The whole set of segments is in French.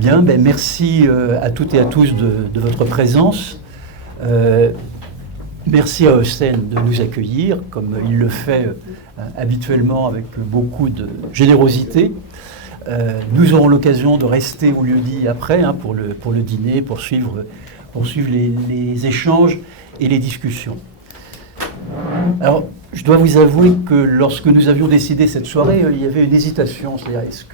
Bien, merci à toutes et à tous de votre présence. Merci à Hossein de nous accueillir, comme il le fait habituellement avec beaucoup de générosité. Nous aurons l'occasion de rester au lieu-dit après pour le dîner, pour suivre les échanges et les discussions. Alors, je dois vous avouer que lorsque nous avions décidé cette soirée, il y avait une hésitation, c'est-à-dire est-ce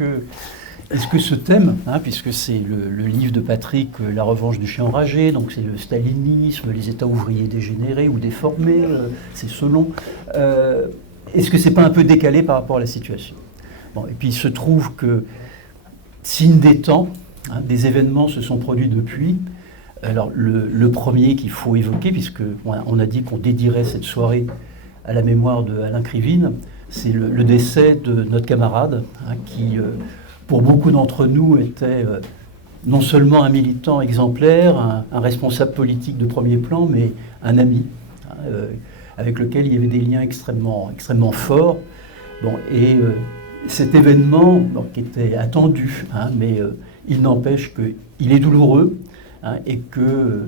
que ce thème, puisque c'est le livre de Patrick, La revanche du chien enragé, donc c'est le stalinisme, les États ouvriers dégénérés ou déformés, c'est selon, est-ce que c'est pas un peu décalé par rapport à la situation? Et puis il se trouve que, signe des temps, des événements se sont produits depuis. Alors le premier qu'il faut évoquer, puisqu'on a dit qu'on dédierait cette soirée à la mémoire de Alain Krivine, c'est le décès de notre camarade, qui, pour beaucoup d'entre nous, était non seulement un militant exemplaire, un responsable politique de premier plan, mais un ami, avec lequel il y avait des liens extrêmement, extrêmement forts. Cet événement, qui était attendu, mais il n'empêche qu'il est douloureux, et que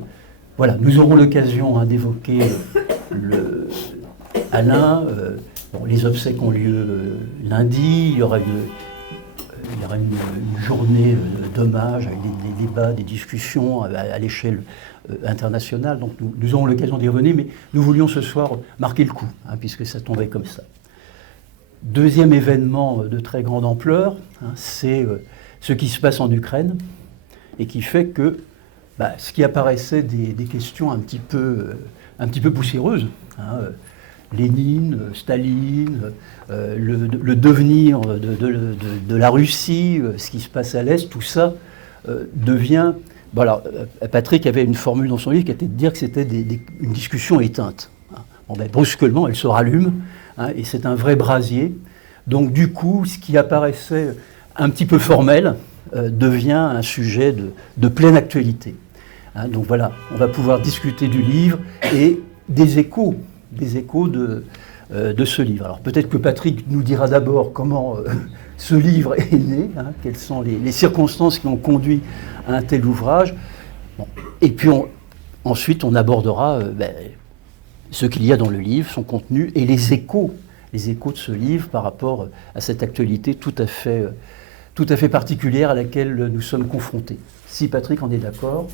nous aurons l'occasion d'évoquer Alain. Les obsèques ont lieu lundi, il y aura une journée d'hommage avec des débats, des discussions à l'échelle internationale. Donc nous aurons l'occasion d'y revenir, mais nous voulions ce soir marquer le coup, puisque ça tombait comme ça. Deuxième événement de très grande ampleur, c'est ce qui se passe en Ukraine, et qui fait que ce qui apparaissait des questions un petit peu poussiéreuses, Lénine, Staline, le devenir de la Russie, ce qui se passe à l'Est, tout ça devient... Patrick avait une formule dans son livre qui était de dire que c'était une discussion éteinte. Brusquement, elle se rallume, et c'est un vrai brasier. Donc du coup, ce qui apparaissait un petit peu formel devient un sujet de pleine actualité. Donc voilà, on va pouvoir discuter du livre et des échos de ce livre. Alors peut-être que Patrick nous dira d'abord comment ce livre est né, quelles sont les circonstances qui ont conduit à un tel ouvrage. Et puis ensuite on abordera ce qu'il y a dans le livre, son contenu et les échos de ce livre par rapport à cette actualité tout à fait particulière à laquelle nous sommes confrontés. Si Patrick en est d'accord.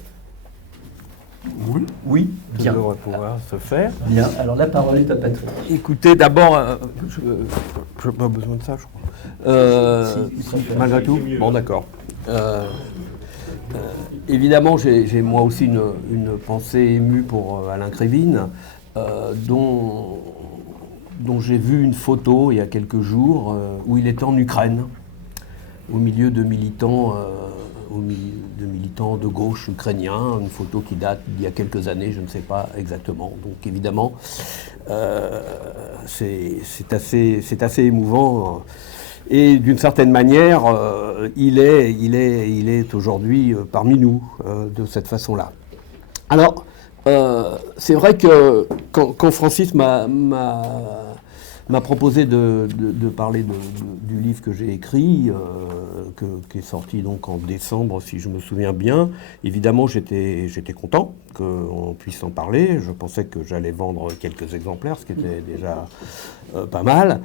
Oui, bien. Ça devrait pouvoir se faire. Bien, alors la parole est à Patrick. Écoutez, d'abord, je n'ai pas besoin de ça, je crois. Malgré tout. Bon, d'accord. Évidemment, j'ai moi aussi une pensée émue pour Alain Krivine, dont j'ai vu une photo il y a quelques jours où il était en Ukraine, au milieu de militants de gauche ukrainiens, une photo qui date d'il y a quelques années, je ne sais pas exactement. Donc évidemment, c'est assez émouvant. Et d'une certaine manière, il est aujourd'hui parmi nous de cette façon-là. Alors, c'est vrai que quand Francis m'a proposé de parler du livre que j'ai écrit, qui est sorti donc en décembre, si je me souviens bien. Évidemment, j'étais content qu'on puisse en parler. Je pensais que j'allais vendre quelques exemplaires, ce qui était déjà pas mal.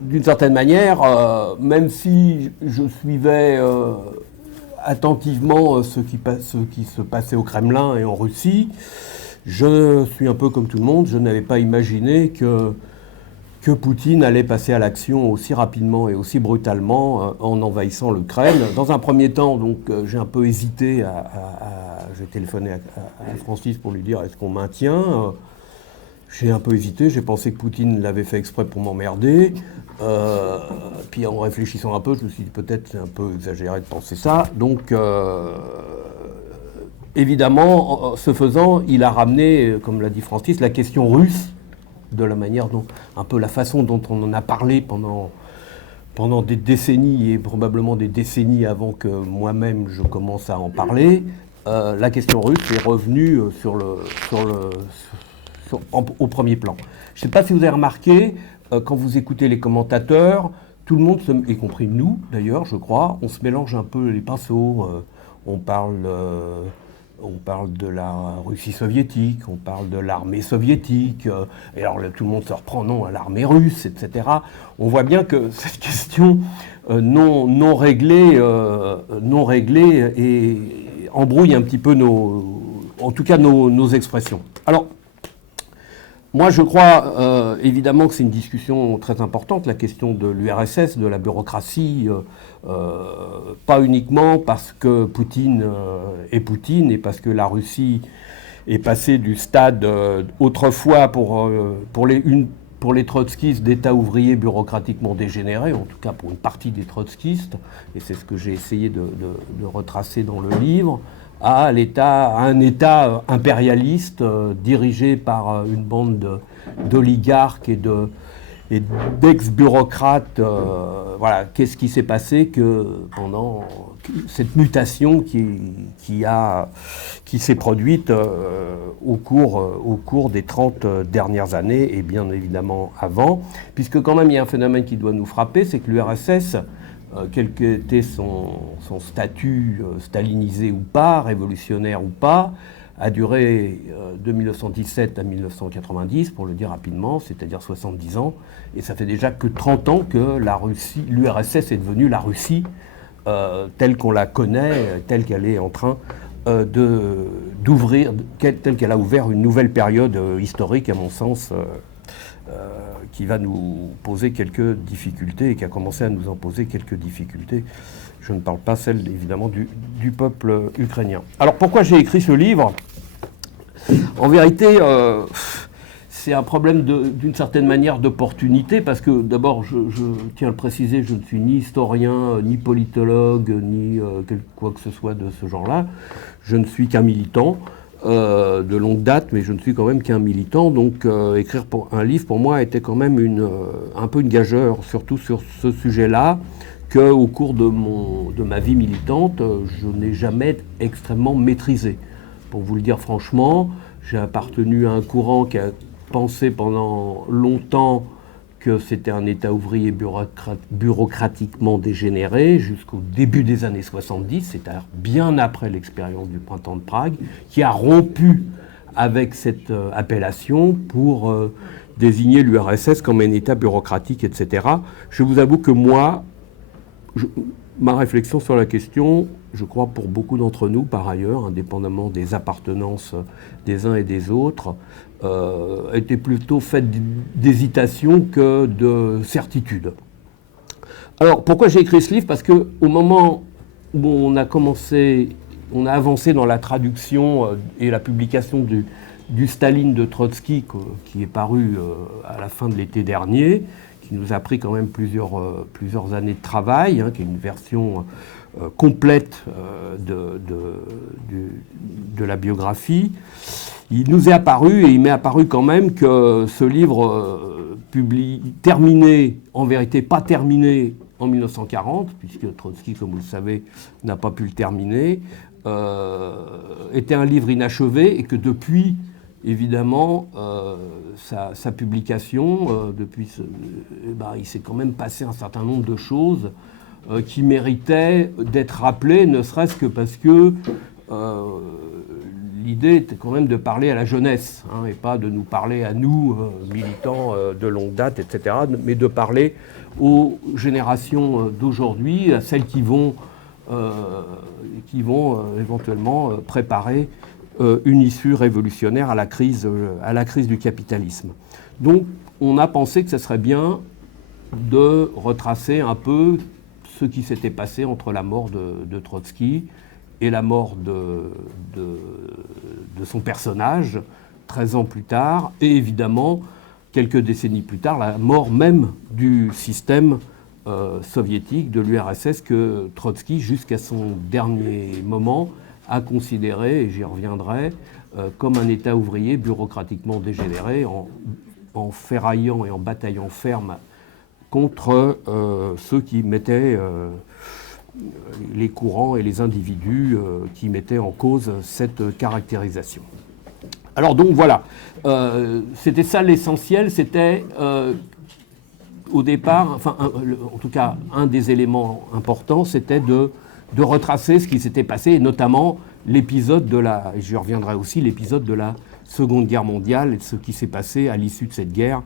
D'une certaine manière, même si je suivais attentivement ce qui se passait au Kremlin et en Russie, je suis un peu comme tout le monde, je n'avais pas imaginé que Poutine allait passer à l'action aussi rapidement et aussi brutalement en envahissant l'Ukraine. Dans un premier temps, donc, j'ai un peu hésité j'ai téléphoné à Francis pour lui dire est-ce qu'on maintient. J'ai un peu hésité, j'ai pensé que Poutine l'avait fait exprès pour m'emmerder. Puis en réfléchissant un peu, je me suis dit peut-être c'est un peu exagéré de penser ça. Donc évidemment, ce faisant, il a ramené, comme l'a dit Francis, la question russe, de la manière dont, un peu la façon dont on en a parlé pendant des décennies, et probablement des décennies avant que moi-même je commence à en parler. La question russe est revenue au premier plan. Je ne sais pas si vous avez remarqué, quand vous écoutez les commentateurs, tout le monde, y compris nous d'ailleurs, je crois, on se mélange un peu les pinceaux. On parle de la Russie soviétique, on parle de l'armée soviétique, et alors là, tout le monde se reprend non à l'armée russe, etc. On voit bien que cette question non réglée et embrouille un petit peu nos expressions. Alors, moi, je crois évidemment que c'est une discussion très importante, la question de l'URSS, de la bureaucratie, pas uniquement parce que Poutine est Poutine et parce que la Russie est passée du stade autrefois pour les trotskistes d'État ouvrier bureaucratiquement dégénéré, en tout cas pour une partie des trotskistes, et c'est ce que j'ai essayé de retracer dans le livre, à un État impérialiste dirigé par une bande d'oligarques et d'ex-bureaucrates. Voilà, qu'est-ce qui s'est passé que pendant cette mutation qui s'est produite au cours des 30 dernières années et bien évidemment avant, puisque quand même il y a un phénomène qui doit nous frapper, c'est que l'URSS, quel qu'était son statut stalinisé ou pas, révolutionnaire ou pas, a duré de 1917 à 1990, pour le dire rapidement, c'est-à-dire 70 ans, et ça fait déjà que 30 ans que l'URSS est devenue la Russie telle qu'on la connaît, telle qu'elle est en train d'ouvrir, telle qu'elle a ouvert une nouvelle période historique, à mon sens, qui va nous poser quelques difficultés et qui a commencé à nous en poser quelques difficultés. Je ne parle pas celle, évidemment, du peuple ukrainien. Alors, pourquoi j'ai écrit ce livre ? En vérité, c'est un problème d'une certaine manière d'opportunité, parce que, d'abord, je tiens à le préciser, je ne suis ni historien, ni politologue, ni quoi que ce soit de ce genre-là. Je ne suis qu'un militant de longue date, mais je ne suis quand même qu'un militant, donc écrire un livre, pour moi, était quand même un peu une gageure, surtout sur ce sujet-là, qu'au cours de ma vie militante, je n'ai jamais extrêmement maîtrisé. Pour vous le dire franchement, j'ai appartenu à un courant qui a pensé pendant longtemps que c'était un État ouvrier bureaucratiquement dégénéré jusqu'au début des années 70, c'est-à-dire bien après l'expérience du printemps de Prague, qui a rompu avec cette appellation pour désigner l'URSS comme un État bureaucratique, etc. Je vous avoue que moi, ma réflexion sur la question, je crois pour beaucoup d'entre nous, par ailleurs, indépendamment des appartenances des uns et des autres, était plutôt faite d'hésitation que de certitude. Alors, pourquoi j'ai écrit ce livre ? Parce qu'au moment où on a avancé dans la traduction et la publication du Staline de Trotsky, qui est paru à la fin de l'été dernier, qui nous a pris quand même plusieurs années de travail, qui est une version complète de la biographie. Il nous est apparu, et il m'est apparu quand même, que ce livre terminé, en vérité pas terminé en 1940, puisque Trotsky, comme vous le savez, n'a pas pu le terminer, était un livre inachevé, et que depuis, évidemment, sa publication, il s'est quand même passé un certain nombre de choses qui méritaient d'être rappelées, ne serait-ce que parce que l'idée était quand même de parler à la jeunesse, et pas de nous parler à nous, militants de longue date, etc., mais de parler aux générations d'aujourd'hui, à celles qui vont éventuellement préparer une issue révolutionnaire à la crise du capitalisme. Donc, on a pensé que ce serait bien de retracer un peu ce qui s'était passé entre la mort de Trotsky et la mort de son personnage, 13 ans plus tard, et évidemment, quelques décennies plus tard, la mort même du système soviétique, de l'URSS, que Trotsky, jusqu'à son dernier moment, a considéré, et j'y reviendrai, comme un État ouvrier bureaucratiquement dégénéré, en ferraillant et en bataillant ferme contre ceux qui mettaient les courants et les individus qui mettaient en cause cette caractérisation. Alors donc voilà, c'était ça l'essentiel, c'était au départ, enfin, en tout cas, un des éléments importants, c'était de retracer ce qui s'était passé, et notamment l'épisode et je reviendrai aussi, l'épisode de la Seconde Guerre mondiale et de ce qui s'est passé à l'issue de cette guerre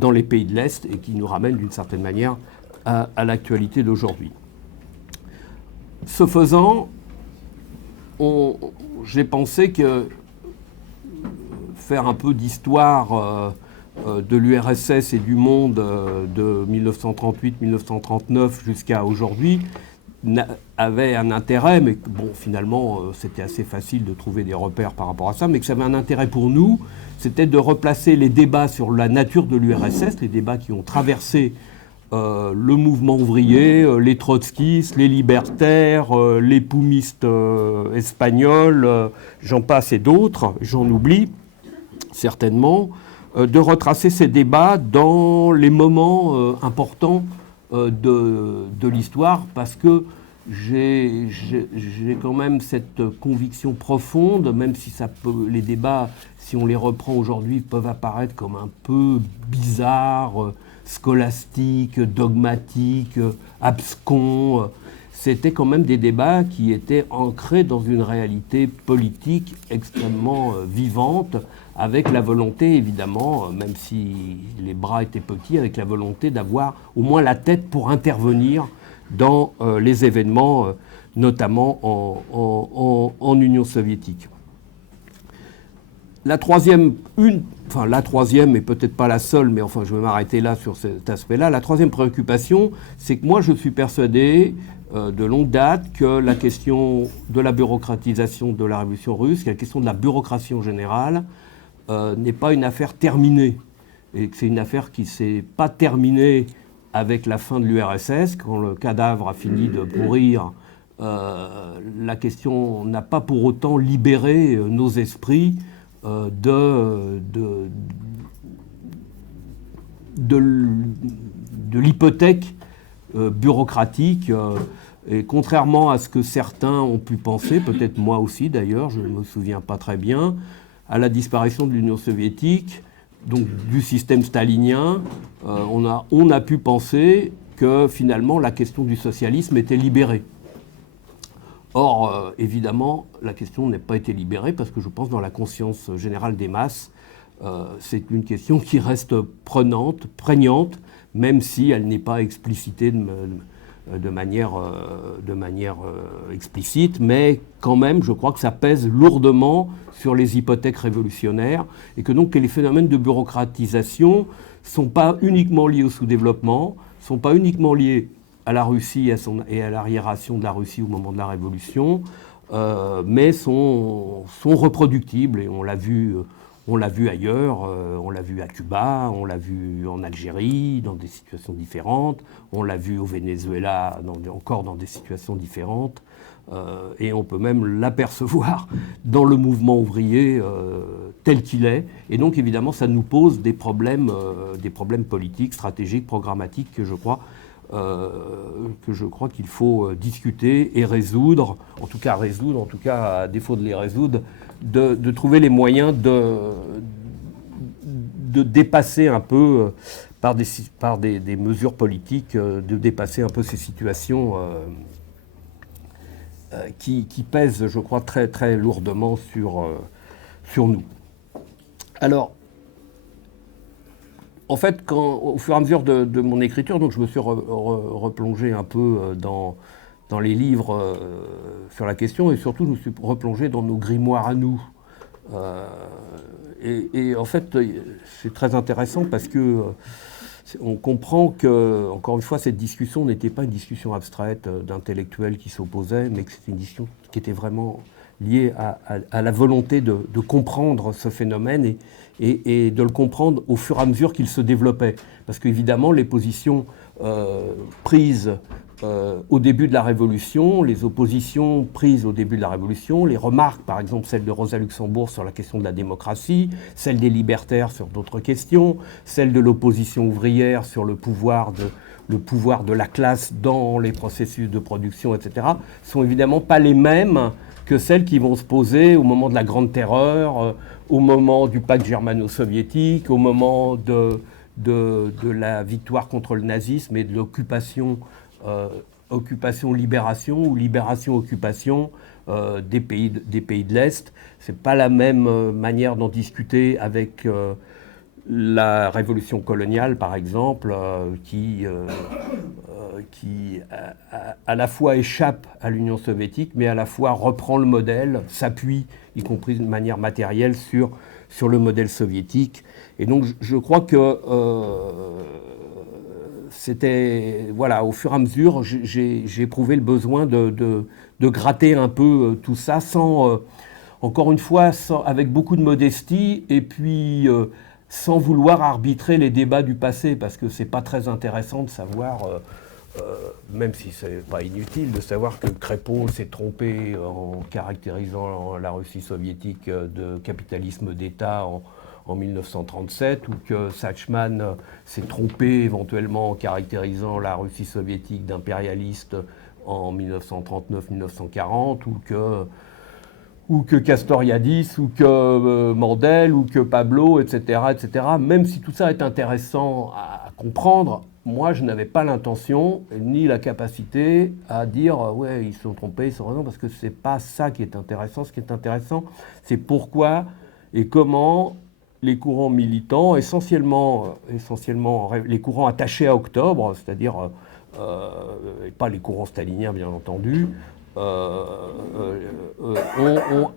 dans les pays de l'Est et qui nous ramène d'une certaine manière à l'actualité d'aujourd'hui. Ce faisant, j'ai pensé que faire un peu d'histoire de l'URSS et du monde de 1938-1939 jusqu'à aujourd'hui avait un intérêt, mais bon, finalement, c'était assez facile de trouver des repères par rapport à ça, mais que ça avait un intérêt pour nous, c'était de replacer les débats sur la nature de l'URSS, les débats qui ont traversé le mouvement ouvrier, les trotskistes, les libertaires, les poumistes espagnols, j'en passe et d'autres, j'en oublie certainement, de retracer ces débats dans les moments importants de l'histoire, parce que j'ai quand même cette conviction profonde, même si les débats, si on les reprend aujourd'hui, peuvent apparaître comme un peu bizarres, scolastiques, dogmatiques, abscons. C'était quand même des débats qui étaient ancrés dans une réalité politique extrêmement vivante, avec la volonté, évidemment, même si les bras étaient petits, avec la volonté d'avoir au moins la tête pour intervenir dans les événements, notamment en Union soviétique. La troisième, et peut-être pas la seule, mais enfin je vais m'arrêter là sur cet aspect-là, la troisième préoccupation, c'est que moi je suis persuadé de longue date que la question de la bureaucratisation de la révolution russe, la question de la bureaucratie en général, n'est pas une affaire terminée, et que c'est une affaire qui ne s'est pas terminée avec la fin de l'URSS, quand le cadavre a fini de pourrir. La question n'a pas pour autant libéré nos esprits de l'hypothèque bureaucratique. Et contrairement à ce que certains ont pu penser, peut-être moi aussi d'ailleurs, je ne me souviens pas très bien, à la disparition de l'Union soviétique, donc du système stalinien, on a pu penser que finalement la question du socialisme était libérée. Or, évidemment, la question n'a pas été libérée parce que je pense dans la conscience générale des masses, c'est une question qui reste prégnante, même si elle n'est pas explicitée de manière explicite, mais quand même, je crois que ça pèse lourdement sur les hypothèques révolutionnaires et que donc que les phénomènes de bureaucratisation ne sont pas uniquement liés au sous-développement, ne sont pas uniquement liés à la Russie et à l'arriération de la Russie au moment de la Révolution, mais sont reproductibles, et on l'a vu ailleurs, on l'a vu à Cuba, on l'a vu en Algérie, dans des situations différentes, on l'a vu au Venezuela, encore dans des situations différentes, et on peut même l'apercevoir dans le mouvement ouvrier tel qu'il est. Et donc évidemment, ça nous pose des problèmes politiques, stratégiques, programmatiques que je crois qu'il faut discuter et résoudre, en tout cas à défaut de les résoudre, de trouver les moyens de dépasser un peu, par des mesures politiques, de dépasser un peu ces situations qui pèsent, je crois, très, très lourdement sur nous. Alors, en fait, au fur et à mesure de mon écriture, donc je me suis replongé un peu dans les livres sur la question, et surtout je me suis replongé dans nos grimoires à nous. Et en fait, c'est très intéressant parce que on comprend que, encore une fois, cette discussion n'était pas une discussion abstraite d'intellectuels qui s'opposaient, mais que c'était une discussion qui était vraiment liée à la volonté de comprendre ce phénomène et de le comprendre au fur et à mesure qu'il se développait. Parce qu'évidemment, les positions prises au début de la Révolution, les oppositions prises au début de la Révolution, les remarques, par exemple celle de Rosa Luxembourg sur la question de la démocratie, celle des libertaires sur d'autres questions, celle de l'opposition ouvrière sur le pouvoir de la classe dans les processus de production, etc., sont évidemment pas les mêmes que celles qui vont se poser au moment de la Grande Terreur, au moment du pacte germano-soviétique, au moment de la victoire contre le nazisme et de l'occupation, occupation-libération ou libération-occupation des pays de l'Est. Ce n'est pas la même manière d'en discuter avec la révolution coloniale, par exemple, qui à la fois échappe à l'Union soviétique, mais à la fois reprend le modèle, s'appuie, y compris de manière matérielle, sur le modèle soviétique. Et donc je crois que c'était, voilà, au fur et à mesure, j'ai éprouvé le besoin de gratter un peu tout ça, sans, encore une fois, avec beaucoup de modestie, et puis sans vouloir arbitrer les débats du passé, parce que c'est pas très intéressant de savoir, même si c'est pas inutile, de savoir que Crépeau s'est trompé en caractérisant la Russie soviétique de capitalisme d'État en 1937, ou que Sachman s'est trompé éventuellement en caractérisant la Russie soviétique d'impérialiste en 1939-1940, ou que Castoriadis, ou que Mandel, ou que Pablo, etc., etc. Même si tout ça est intéressant à comprendre, moi, je n'avais pas l'intention, ni la capacité à dire « ouais, ils se sont trompés, ils sont raison », parce que ce n'est pas ça qui est intéressant. Ce qui est intéressant, c'est pourquoi et comment les courants militants, essentiellement les courants attachés à Octobre, c'est-à-dire et pas les courants staliniens, bien entendu,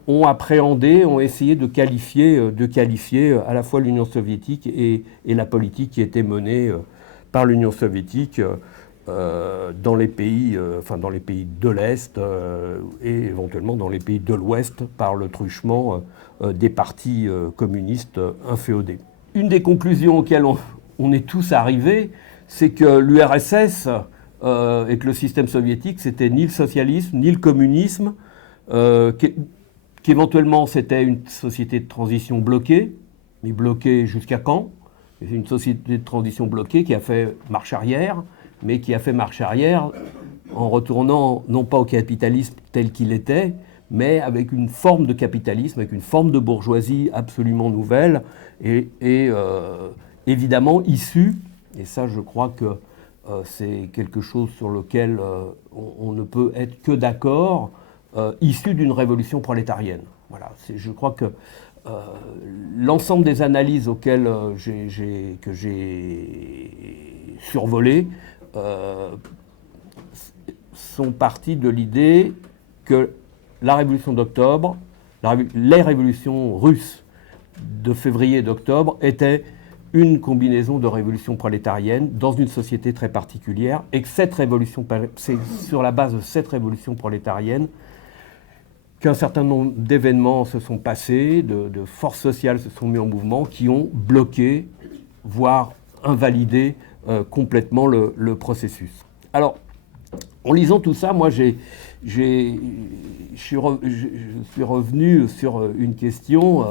ont appréhendé, ont essayé de qualifier à la fois l'Union soviétique et la politique qui était menée par l'Union soviétique dans les pays de l'Est et éventuellement dans les pays de l'Ouest par le truchement des partis communistes inféodés. Une des conclusions auxquelles on est tous arrivés, c'est que l'URSS et que le système soviétique, c'était ni le socialisme, ni le communisme, qu'éventuellement c'était une société de transition bloquée, mais bloquée jusqu'à quand ? C'est une société de transition bloquée qui a fait marche arrière, mais qui a fait marche arrière en retournant non pas au capitalisme tel qu'il était, mais avec une forme de capitalisme, avec une forme de bourgeoisie absolument nouvelle et évidemment issue, et ça je crois que c'est quelque chose sur lequel on ne peut être que d'accord, issue d'une révolution prolétarienne. Voilà, je crois que l'ensemble des analyses auxquelles j'ai survolé sont parties de l'idée que la révolution d'octobre, les révolutions russes de février et d'octobre étaient une combinaison de révolutions prolétariennes dans une société très particulière, et que c'est sur la base de cette révolution prolétarienne qu'un certain nombre d'événements se sont passés, de forces sociales se sont mis en mouvement, qui ont bloqué, voire invalidé complètement le processus. Alors, en lisant tout ça, moi je suis revenu sur une question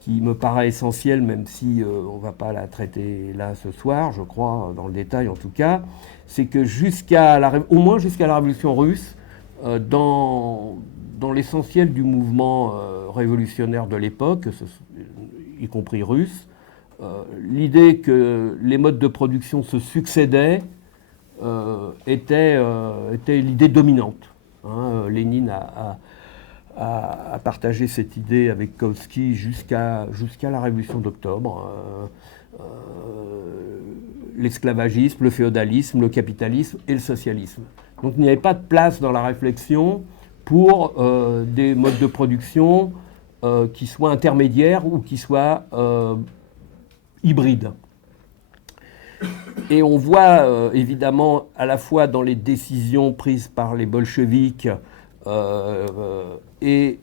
qui me paraît essentielle, même si on ne va pas la traiter là ce soir, je crois, dans le détail en tout cas, c'est que au moins jusqu'à la Révolution russe, dans l'essentiel du mouvement révolutionnaire de l'époque, y compris russe, l'idée que les modes de production se succédaient était l'idée dominante. Lénine a partagé cette idée avec Kautsky jusqu'à la Révolution d'octobre. L'esclavagisme, le féodalisme, le capitalisme et le socialisme. Donc il n'y avait pas de place dans la réflexion pour des modes de production qui soient intermédiaires ou qui soient hybrides. Et on voit évidemment à la fois dans les décisions prises par les bolcheviks qu'il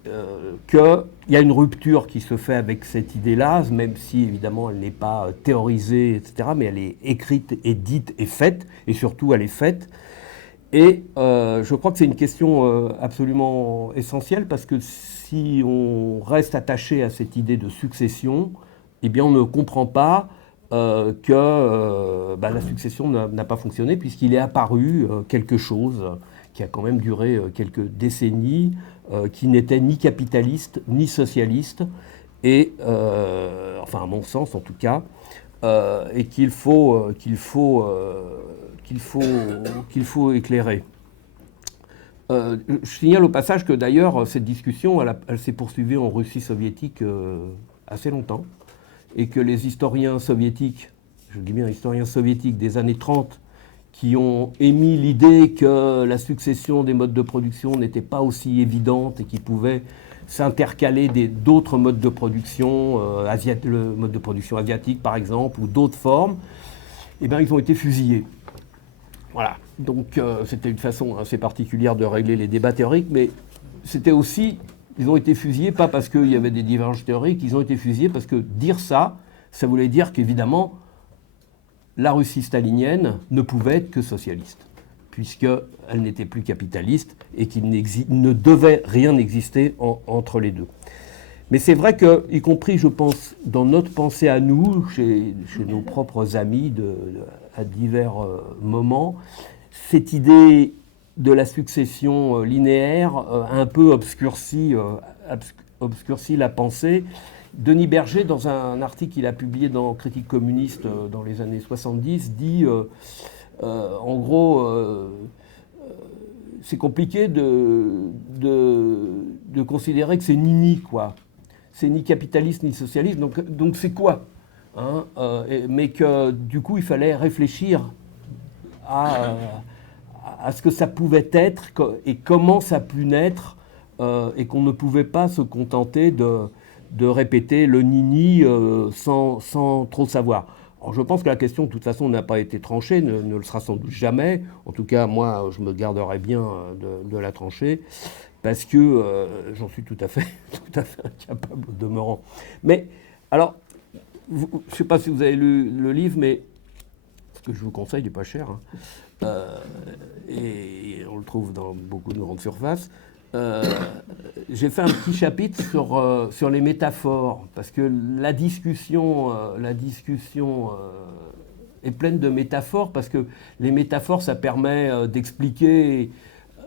y a une rupture qui se fait avec cette idée-là, même si évidemment elle n'est pas théorisée, etc., mais elle est écrite et dite et faite, et surtout elle est faite. Et je crois que c'est une question absolument essentielle, parce que si on reste attaché à cette idée de succession, eh bien on ne comprend pas que la succession n'a pas fonctionné, puisqu'il est apparu quelque chose qui a quand même duré quelques décennies, qui n'était ni capitaliste ni socialiste, et, enfin à mon sens en tout cas, et qu'il faut éclairer. Je signale au passage que d'ailleurs cette discussion elle s'est poursuivie en Russie soviétique assez longtemps et que les historiens soviétiques, je dis bien historiens soviétiques des années 30, qui ont émis l'idée que la succession des modes de production n'était pas aussi évidente et qui pouvait s'intercaler d'autres modes de production, le mode de production asiatique par exemple, ou d'autres formes, eh bien, ils ont été fusillés. Voilà. Donc c'était une façon assez particulière de régler les débats théoriques, mais c'était aussi, ils ont été fusillés pas parce qu'il y avait des divergences théoriques, ils ont été fusillés parce que dire ça, ça voulait dire qu'évidemment, la Russie stalinienne ne pouvait être que socialiste, puisqu'elle n'était plus capitaliste et qu'il ne devait rien exister entre les deux. Mais c'est vrai que, y compris, je pense, dans notre pensée à nous, chez nos propres amis à divers moments, cette idée de la succession linéaire a un peu obscurci la pensée. Denis Berger, dans un article qu'il a publié dans Critique communiste dans les années 70, dit en gros, c'est compliqué de considérer que c'est ni, quoi. C'est ni capitaliste ni socialiste, donc c'est quoi, hein, mais que du coup il fallait réfléchir à ce que ça pouvait être et comment ça a pu naître, et qu'on ne pouvait pas se contenter de répéter le nini sans trop savoir. Alors je pense que la question, de toute façon, n'a pas été tranchée, ne le sera sans doute jamais. En tout cas, moi, je me garderai bien de la trancher, parce que j'en suis tout à fait incapable de me rendre. Mais, alors, je ne sais pas si vous avez lu le livre, mais ce que je vous conseille, il n'est pas cher, hein, et on le trouve dans beaucoup de grandes surfaces. J'ai fait un petit chapitre sur les métaphores, parce que la discussion est pleine de métaphores, parce que les métaphores, ça permet d'expliquer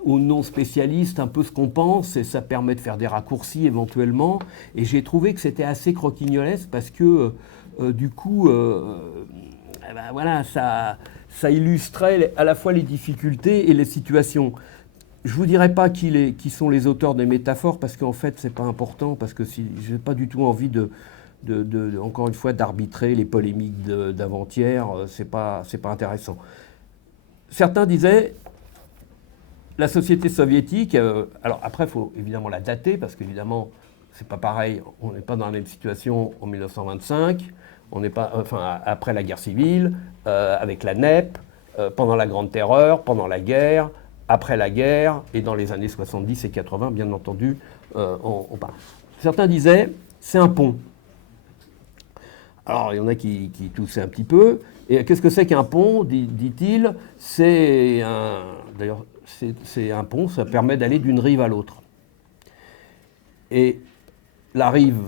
aux non-spécialistes un peu ce qu'on pense, et ça permet de faire des raccourcis éventuellement. Et j'ai trouvé que c'était assez croquignolesque, parce que du coup, voilà, ça illustrait à la fois les difficultés et les situations. Je ne vous dirai pas qui sont les auteurs des métaphores, parce qu'en fait, ce n'est pas important, parce que je n'ai pas du tout envie encore une fois, d'arbitrer les polémiques d'avant-hier. Ce n'est pas intéressant. Certains disaient, la société soviétique, alors après, il faut évidemment la dater, parce qu'évidemment, ce n'est pas pareil, on n'est pas dans la même situation en 1925, on n'est pas, enfin, après la guerre civile, avec la NEP, pendant la Grande Terreur, pendant la guerre, après la guerre, et dans les années 70 et 80, bien entendu, on parle. Certains disaient, c'est un pont. Alors, il y en a qui toussaient un petit peu. Et qu'est-ce que c'est qu'un pont, dit-il? D'ailleurs, c'est un pont, ça permet d'aller d'une rive à l'autre. Et la rive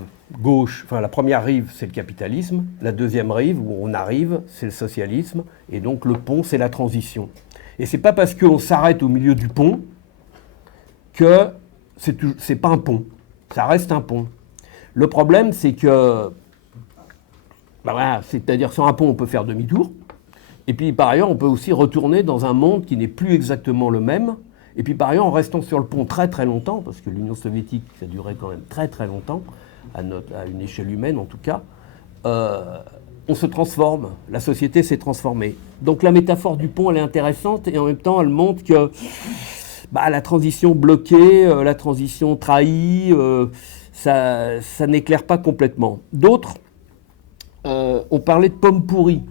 gauche, enfin la première rive, c'est le capitalisme. La deuxième rive, où on arrive, c'est le socialisme. Et donc, le pont, c'est la transition. Et c'est pas parce qu'on s'arrête au milieu du pont que c'est pas un pont. Ça reste un pont. Le problème, c'est que, voilà, c'est-à-dire sur un pont, on peut faire demi-tour. Et puis par ailleurs, on peut aussi retourner dans un monde qui n'est plus exactement le même. Et puis par ailleurs, en restant sur le pont très très longtemps, parce que l'Union soviétique, ça durait quand même très très longtemps, à une échelle humaine en tout cas, on se transforme, la société s'est transformée. Donc la métaphore du pont, elle est intéressante, et en même temps, elle montre que la transition bloquée, la transition trahie, ça n'éclaire pas complètement. D'autres ont parlé de pommes pourries,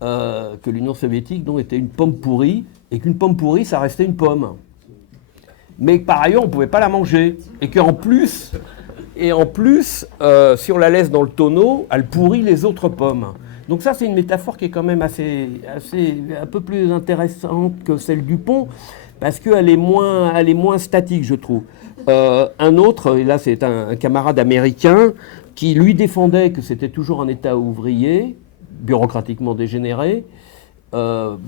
que l'Union soviétique donc, était une pomme pourrie, et qu'une pomme pourrie, ça restait une pomme. Mais par ailleurs, on ne pouvait pas la manger, et qu'en plus... Et en plus, si on la laisse dans le tonneau, elle pourrit les autres pommes. Donc ça, c'est une métaphore qui est quand même un peu plus intéressante que celle du pont, parce qu'elle est moins statique, je trouve. Un autre, et là c'est un camarade américain, qui lui défendait que c'était toujours un État ouvrier, bureaucratiquement dégénéré. Il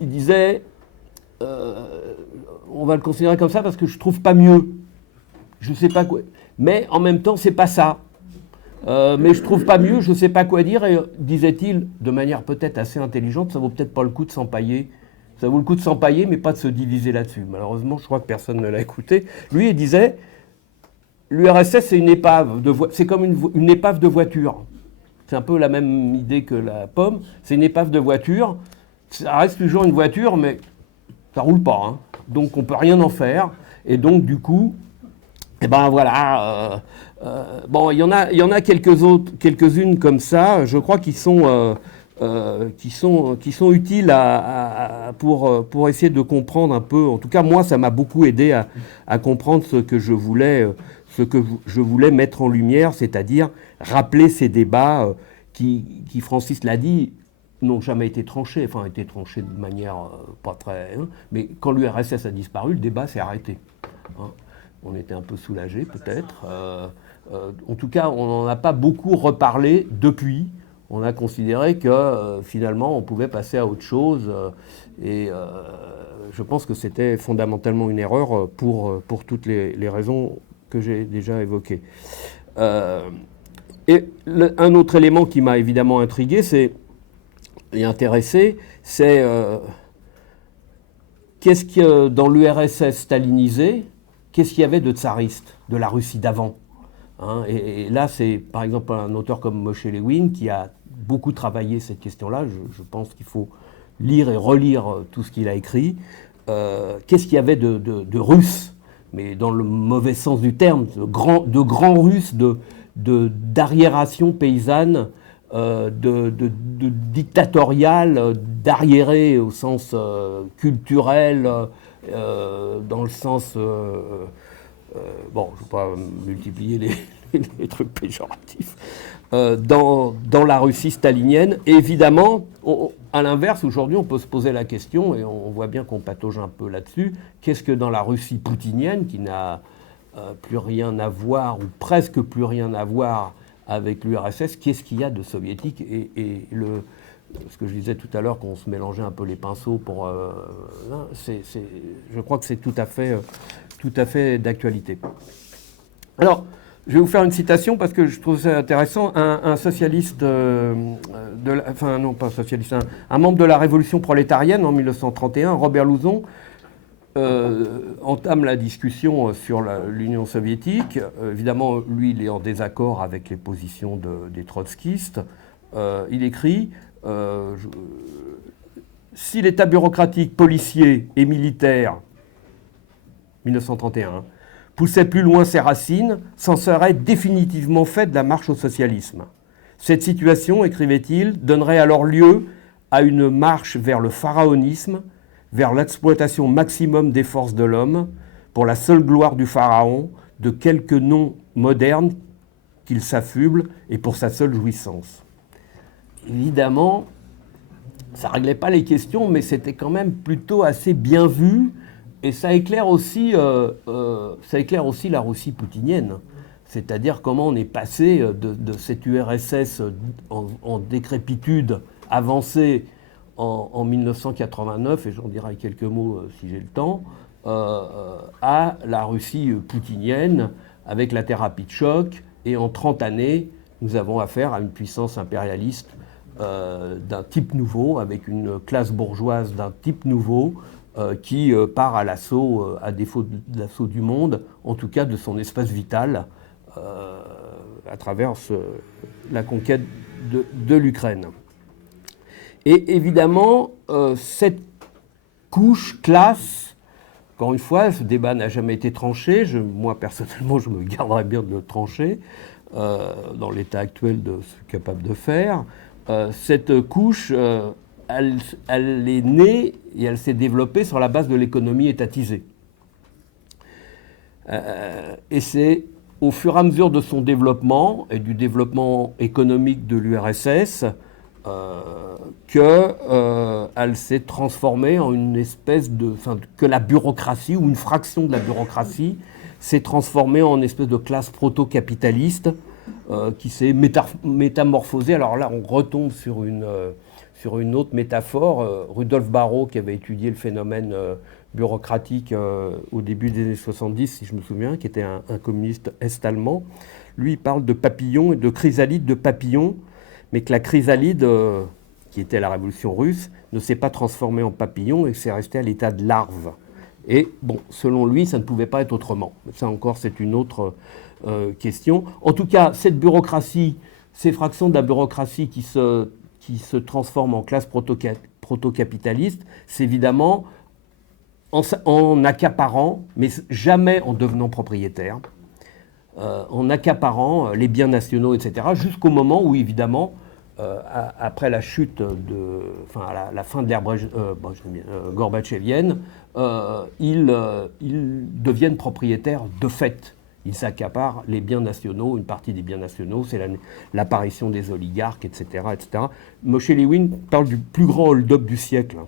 disait, on va le considérer comme ça parce que je trouve pas mieux. Je sais pas quoi. Mais en même temps, c'est pas ça. mais je trouve pas mieux, je ne sais pas quoi dire, et disait-il de manière peut-être assez intelligente, ça vaut peut-être pas le coup de s'empailler. Ça vaut le coup de s'empailler, mais pas de se diviser là-dessus. Malheureusement, je crois que personne ne l'a écouté. Lui, il disait, l'URSS, c'est une épave, c'est comme une épave de voiture. C'est un peu la même idée que la pomme. C'est une épave de voiture. Ça reste toujours une voiture, mais ça roule pas. Hein. Donc, on peut rien en faire. Et donc, du coup, eh ben voilà. Bon, il y en a quelques-unes comme ça. Je crois qui sont utiles pour essayer de comprendre un peu. En tout cas, moi, ça m'a beaucoup aidé à comprendre ce que je voulais mettre en lumière, c'est-à-dire rappeler ces débats qui, Francis l'a dit, n'ont jamais été tranchés, enfin été tranchés de manière pas très... Hein, mais quand l'URSS a disparu, le débat s'est arrêté. Hein. On était un peu soulagés peut-être. En tout cas, on n'en a pas beaucoup reparlé depuis. On a considéré que finalement on pouvait passer à autre chose. Et je pense que c'était fondamentalement une erreur pour toutes les raisons que j'ai déjà évoquées. Et un autre élément qui m'a évidemment intrigué et intéressé, c'est qu'est-ce qu'il y a dans l'URSS stalinisée, qu'est-ce qu'il y avait de tsariste, de la Russie d'avant, hein, et là, c'est par exemple un auteur comme Moshe Lewin qui a beaucoup travaillé cette question-là. Je pense qu'il faut lire et relire tout ce qu'il a écrit. Qu'est-ce qu'il y avait de russe, mais dans le mauvais sens du terme, de grands russes, d'arriération paysanne, de dictatorial, d'arriéré au sens culturel, dans le sens... bon, je ne vais pas multiplier les trucs péjoratifs. Dans la Russie stalinienne, et évidemment, à l'inverse, aujourd'hui, on peut se poser la question, et on voit bien qu'on patauge un peu là-dessus, qu'est-ce que dans la Russie poutinienne, qui n'a plus rien à voir, ou presque plus rien à voir avec l'URSS, qu'est-ce qu'il y a de soviétique, et ce que je disais tout à l'heure, qu'on se mélangeait un peu les pinceaux pour... je crois que c'est tout à fait d'actualité. Alors, je vais vous faire une citation parce que je trouve ça intéressant. Un socialiste, non pas socialiste, un membre de la révolution prolétarienne en 1931, Robert Louzon, entame la discussion sur l'Union soviétique. Évidemment, lui, il est en désaccord avec les positions des trotskistes. Il écrit si l'État bureaucratique, policier et militaire, 1931, poussait plus loin ses racines, s'en serait définitivement fait de la marche au socialisme. Cette situation, écrivait-il, donnerait alors lieu à une marche vers le pharaonisme, vers l'exploitation maximum des forces de l'homme, pour la seule gloire du pharaon, de quelques noms modernes qu'il s'affuble et pour sa seule jouissance. Évidemment, ça ne réglait pas les questions, mais c'était quand même plutôt assez bien vu. Et ça éclaire aussi la Russie poutinienne, c'est-à-dire comment on est passé de cette URSS en décrépitude avancée en 1989, et j'en dirai quelques mots si j'ai le temps, à la Russie poutinienne avec la thérapie de choc. Et en 30 années, nous avons affaire à une puissance impérialiste d'un type nouveau, avec une classe bourgeoise d'un type nouveau, qui part à l'assaut, à défaut de l'assaut du monde, en tout cas de son espace vital, à travers la conquête de l'Ukraine. Et évidemment, cette couche classe, encore une fois, ce débat n'a jamais été tranché. Moi, personnellement, je me garderais bien de le trancher, dans l'état actuel de ce que capable de faire. Cette couche... Elle est née et elle s'est développée sur la base de l'économie étatisée. Et c'est au fur et à mesure de son développement et du développement économique de l'URSS qu'elle s'est transformée en une espèce que la bureaucratie, ou une fraction de la bureaucratie, s'est transformée en une espèce de classe proto-capitaliste qui s'est métamorphosée. Alors là, on retombe sur une autre métaphore. Rudolf Barrow, qui avait étudié le phénomène bureaucratique au début des années 70, si je me souviens, qui était un communiste est-allemand, lui, il parle de papillons et de chrysalide de papillons, mais que la chrysalide, qui était la révolution russe, ne s'est pas transformée en papillon et que c'est resté à l'état de larve. Et bon, selon lui, ça ne pouvait pas être autrement. Ça encore, c'est une autre question. En tout cas, cette bureaucratie, ces fractions de la bureaucratie qui se transforment en classe proto-capitaliste, c'est évidemment en accaparant, mais jamais en devenant propriétaire, en accaparant les biens nationaux, etc., jusqu'au moment où, évidemment, après la chute à la fin de l'ère gorbatchevienne, ils deviennent propriétaires de fait. Ils s'accaparent les biens nationaux, une partie des biens nationaux, c'est l'apparition des oligarques, etc., etc. Moshe Lewin parle du plus grand hold-up du siècle.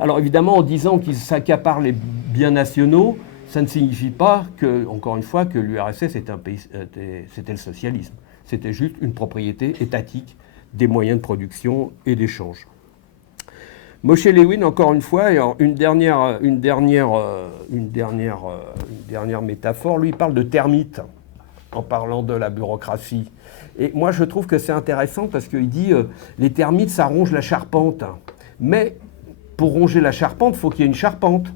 Alors évidemment, en disant qu'ils s'accaparent les biens nationaux, ça ne signifie pas que, encore une fois, que l'URSS c'était le socialisme. C'était juste une propriété étatique des moyens de production et d'échange. Moshe Lewin, encore une fois, et une dernière métaphore, lui, il parle de termites en parlant de la bureaucratie. Et moi, je trouve que c'est intéressant parce qu'il dit les termites, ça ronge la charpente. Mais pour ronger la charpente, il faut qu'il y ait une charpente.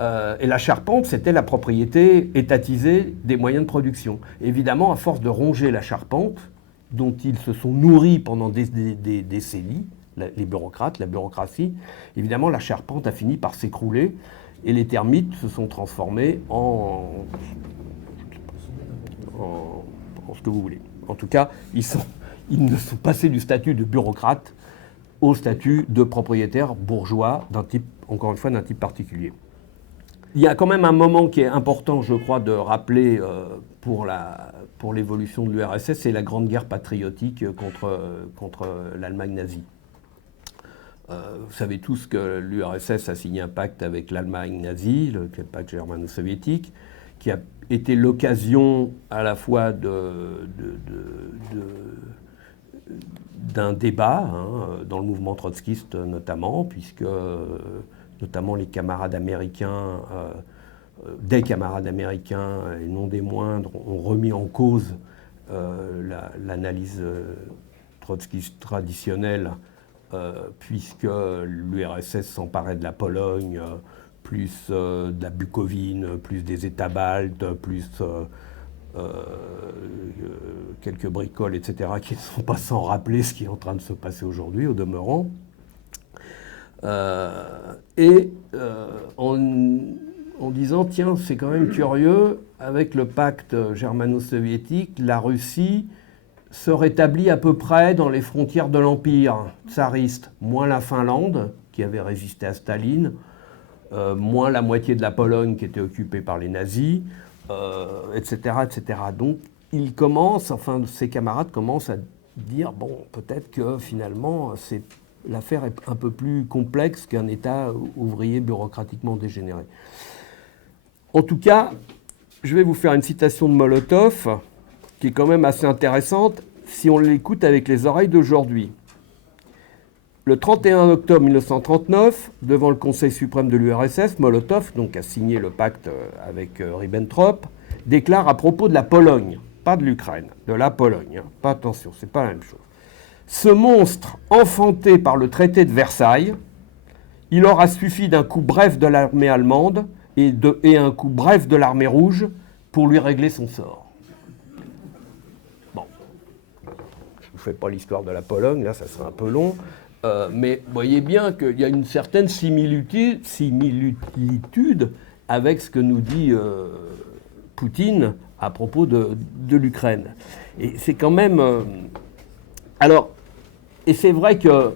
Et la charpente, c'était la propriété étatisée des moyens de production. Évidemment, à force de ronger la charpente, dont ils se sont nourris pendant des décennies, les bureaucrates, la bureaucratie, évidemment, la charpente a fini par s'écrouler et les termites se sont transformés en ce que vous voulez. En tout cas, ils ne sont passés du statut de bureaucrate au statut de propriétaire bourgeois d'un type, encore une fois, d'un type particulier. Il y a quand même un moment qui est important, je crois, de rappeler pour l'évolution de l'URSS, c'est la Grande Guerre patriotique contre l'Allemagne nazie. Vous savez tous que l'URSS a signé un pacte avec l'Allemagne nazie, le pacte germano-soviétique, qui a été l'occasion à la fois d'un débat dans le mouvement trotskiste notamment, puisque notamment les camarades américains, des camarades américains et non des moindres, ont remis en cause l'analyse trotskiste traditionnelle, puisque l'URSS s'emparait de la Pologne, plus de la Bucovine, plus des États baltes, plus quelques bricoles, etc., qui ne sont pas sans rappeler ce qui est en train de se passer aujourd'hui, au demeurant. En disant, tiens, c'est quand même curieux, avec le pacte germano-soviétique, la Russie se rétablit à peu près dans les frontières de l'Empire tsariste, moins la Finlande, qui avait résisté à Staline, moins la moitié de la Pologne qui était occupée par les nazis, etc., etc. Donc, ses camarades commencent à dire, bon, peut-être que finalement, l'affaire est un peu plus complexe qu'un État ouvrier bureaucratiquement dégénéré. En tout cas, je vais vous faire une citation de Molotov, qui est quand même assez intéressante, si on l'écoute avec les oreilles d'aujourd'hui. Le 31 octobre 1939, devant le Conseil suprême de l'URSS, Molotov, donc a signé le pacte avec Ribbentrop, déclare à propos de la Pologne, pas de l'Ukraine, de la Pologne, pas attention, c'est pas la même chose. Ce monstre enfanté par le traité de Versailles, il aura suffi d'un coup bref de l'armée allemande et un coup bref de l'armée rouge pour lui régler son sort. Bon, je ne vous fais pas l'histoire de la Pologne, là ça serait un peu long, mais voyez bien qu'il y a une certaine similitude avec ce que nous dit Poutine à propos de l'Ukraine. Et c'est quand même... Alors, et c'est vrai que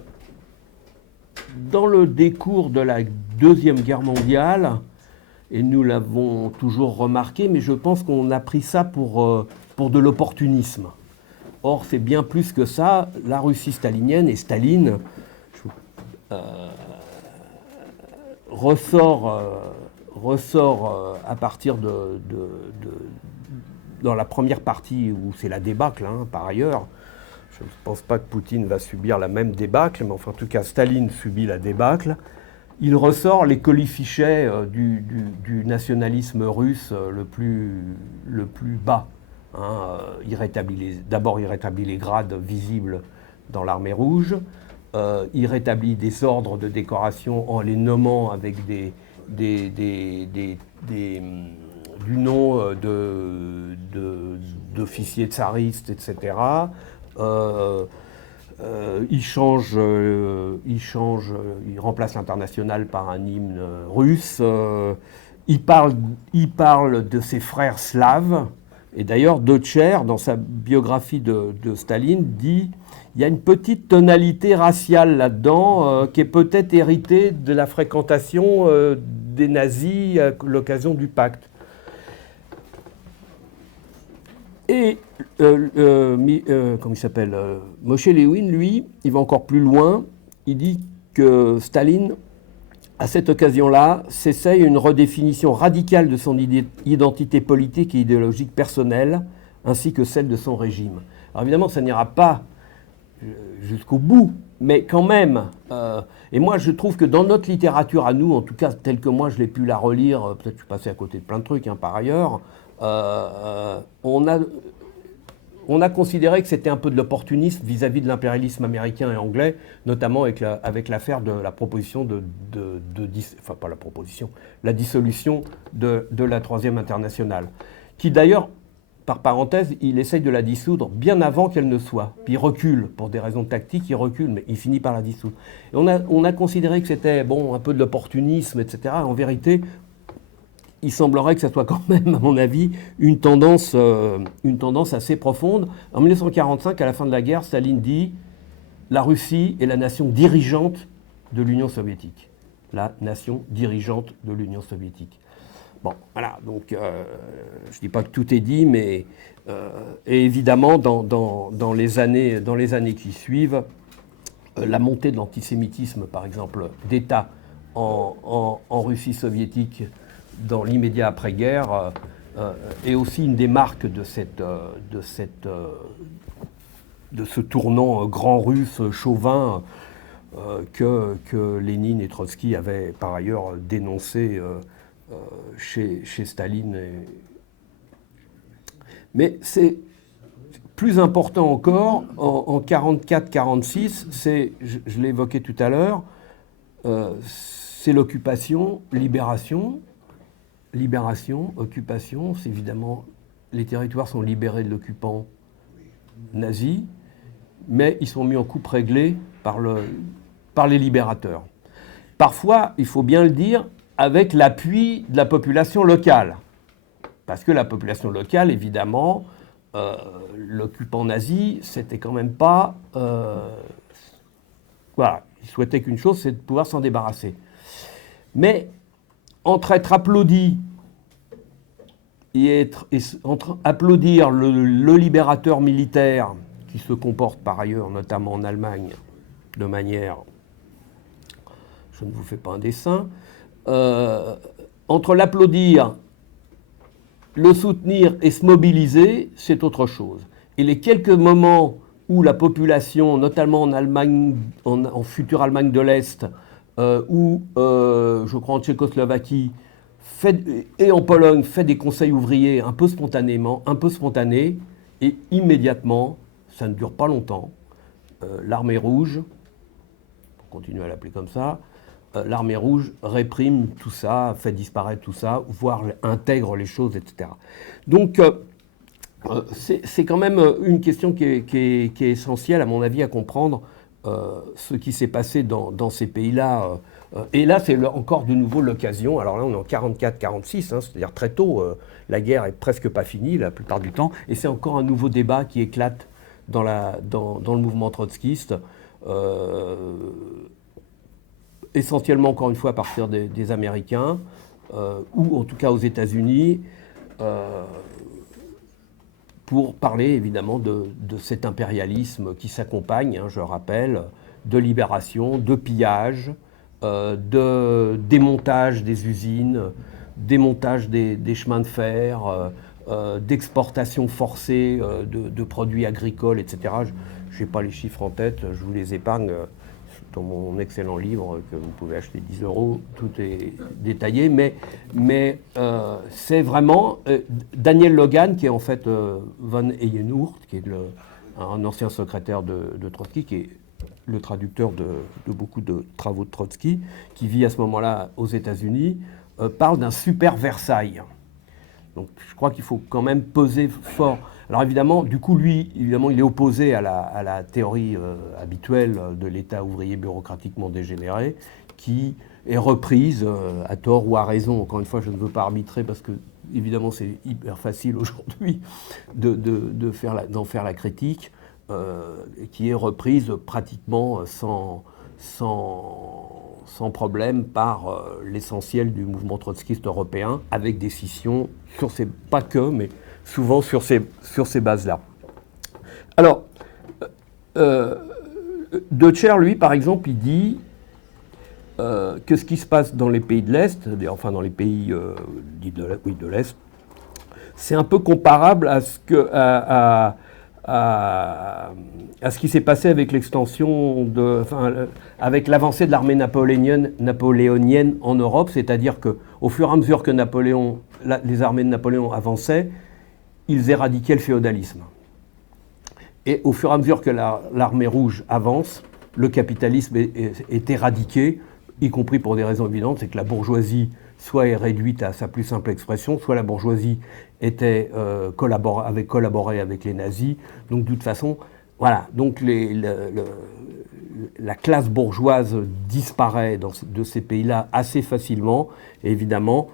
dans le décours de la Deuxième Guerre mondiale, et nous l'avons toujours remarqué, mais je pense qu'on a pris ça pour de l'opportunisme. Or, c'est bien plus que ça. La Russie stalinienne et Staline ressort à partir dans la première partie où c'est la débâcle, par ailleurs. Je ne pense pas que Poutine va subir la même débâcle, mais enfin, en tout cas, Staline subit la débâcle. Il ressort les colifichets du nationalisme russe le plus bas. D'abord, il rétablit les grades visibles dans l'armée rouge. Il rétablit des ordres de décoration en les nommant avec du nom d'officiers tsaristes, etc. Il remplace l'international par un hymne russe. Il parle de ses frères slaves. Et d'ailleurs, Deutscher, dans sa biographie de Staline, dit il y a une petite tonalité raciale là-dedans qui est peut-être héritée de la fréquentation des nazis à l'occasion du pacte. Et comment il s'appelle Moshe Lewin, lui, il va encore plus loin. Il dit que Staline, à cette occasion-là, s'essaye une redéfinition radicale de son identité politique et idéologique personnelle, ainsi que celle de son régime. Alors évidemment, ça n'ira pas jusqu'au bout, mais quand même. Et moi, je trouve que dans notre littérature à nous, en tout cas telle que moi je l'ai pu la relire, peut-être que je suis passé à côté de plein de trucs par ailleurs, on a considéré que c'était un peu de l'opportunisme vis-à-vis de l'impérialisme américain et anglais, notamment avec l'affaire de la proposition enfin pas la proposition, la dissolution de la Troisième Internationale, qui d'ailleurs, par parenthèse, il essaye de la dissoudre bien avant qu'elle ne soit. Puis il recule, pour des raisons tactiques, il recule, mais il finit par la dissoudre. Et on a considéré que c'était un peu de l'opportunisme, etc. En vérité, il semblerait que ça soit quand même, à mon avis, une tendance assez profonde. En 1945, à la fin de la guerre, Staline dit « La Russie est la nation dirigeante de l'Union soviétique. » La nation dirigeante de l'Union soviétique. Bon, voilà, donc je ne dis pas que tout est dit, mais et évidemment, dans les années qui suivent, la montée de l'antisémitisme, par exemple, d'État en Russie soviétique dans l'immédiat après-guerre, est aussi une des marques de ce tournant grand russe chauvin que Lénine et Trotsky avaient par ailleurs dénoncé chez Staline. Mais c'est plus important encore, en 1944-1946, je l'ai évoqué tout à l'heure, c'est l'occupation, libération, occupation, c'est évidemment, les territoires sont libérés de l'occupant nazi, mais ils sont mis en coupe réglée par les libérateurs. Parfois, il faut bien le dire, avec l'appui de la population locale. Parce que la population locale, évidemment, l'occupant nazi, c'était quand même pas... voilà, il souhaitait qu'une chose, c'est de pouvoir s'en débarrasser. Mais entre être applaudi entre applaudir le libérateur militaire, qui se comporte par ailleurs, notamment en Allemagne, de manière... Je ne vous fais pas un dessin. Entre l'applaudir, le soutenir et se mobiliser, c'est autre chose. Et les quelques moments où la population, notamment en Allemagne, en future Allemagne de l'Est, ou je crois en Tchécoslovaquie, et en Pologne, fait des conseils ouvriers un peu spontanés, et immédiatement, ça ne dure pas longtemps, l'armée rouge, pour continuer à l'appeler comme ça, l'armée rouge réprime tout ça, fait disparaître tout ça, voire intègre les choses, etc. Donc, c'est quand même une question qui est essentielle, à mon avis, à comprendre ce qui s'est passé dans ces pays-là. Et là, c'est encore de nouveau l'occasion. Alors là, on est en 44-46, c'est-à-dire très tôt. La guerre est presque pas finie, la plupart du temps. Et c'est encore un nouveau débat qui éclate dans le mouvement trotskiste. Essentiellement, encore une fois, à partir des Américains, ou en tout cas aux États-Unis, pour parler évidemment de cet impérialisme qui s'accompagne, je rappelle, de libération, de pillage, de démontage des usines, démontage des chemins de fer, d'exportation forcée de produits agricoles, etc. Je n'ai pas les chiffres en tête, je vous les épargne. dans mon excellent livre que vous pouvez acheter 10 €, tout est détaillé, mais c'est vraiment Daniel Logan, qui est en fait von Eyenhourt, qui est un ancien secrétaire de Trotsky, qui est le traducteur de beaucoup de travaux de Trotsky, qui vit à ce moment-là aux États-Unis, parle d'un super Versailles. Donc je crois qu'il faut quand même peser fort. Alors évidemment, du coup, lui, évidemment, il est opposé à la théorie habituelle de l'État ouvrier bureaucratiquement dégénéré, qui est reprise, à tort ou à raison. Encore une fois, je ne veux pas arbitrer parce que, évidemment, c'est hyper facile aujourd'hui d'en faire la critique, qui est reprise pratiquement sans problème par l'essentiel du mouvement trotskiste européen, avec des scissions pas que, mais souvent sur ces bases-là. Alors, Deutscher, lui, par exemple, il dit que ce qui se passe dans les pays de l'Est, enfin dans les pays dits de l'Est, c'est un peu comparable à ce qui s'est passé avec l'extension avec l'avancée de l'armée napoléonienne en Europe, c'est-à-dire qu'au fur et à mesure que les armées de Napoléon avançaient, ils éradiquaient le féodalisme. Et au fur et à mesure que l'armée rouge avance, le capitalisme est éradiqué, y compris pour des raisons évidentes, c'est que la bourgeoisie soit est réduite à sa plus simple expression, soit la bourgeoisie avait collaboré avec les nazis. Donc de toute façon, voilà. Donc la classe bourgeoise disparaît de ces pays-là assez facilement. Et évidemment,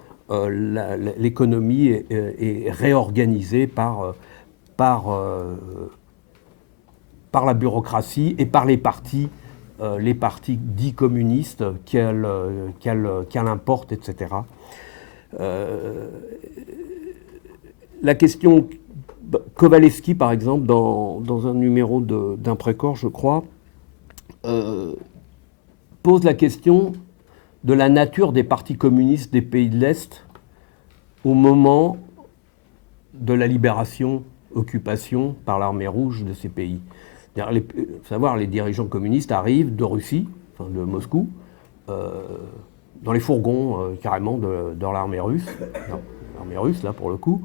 l'économie est réorganisée par la bureaucratie et par les partis dits communistes qu'elle importe, etc. La question, Kowalewski, par exemple, dans un numéro d'un Précor, je crois, pose la question de la nature des partis communistes des pays de l'Est au moment de la libération, occupation par l'armée rouge de ces pays. Les dirigeants communistes arrivent de Russie, enfin de Moscou, dans les fourgons carrément de l'armée russe, l'armée russe là pour le coup,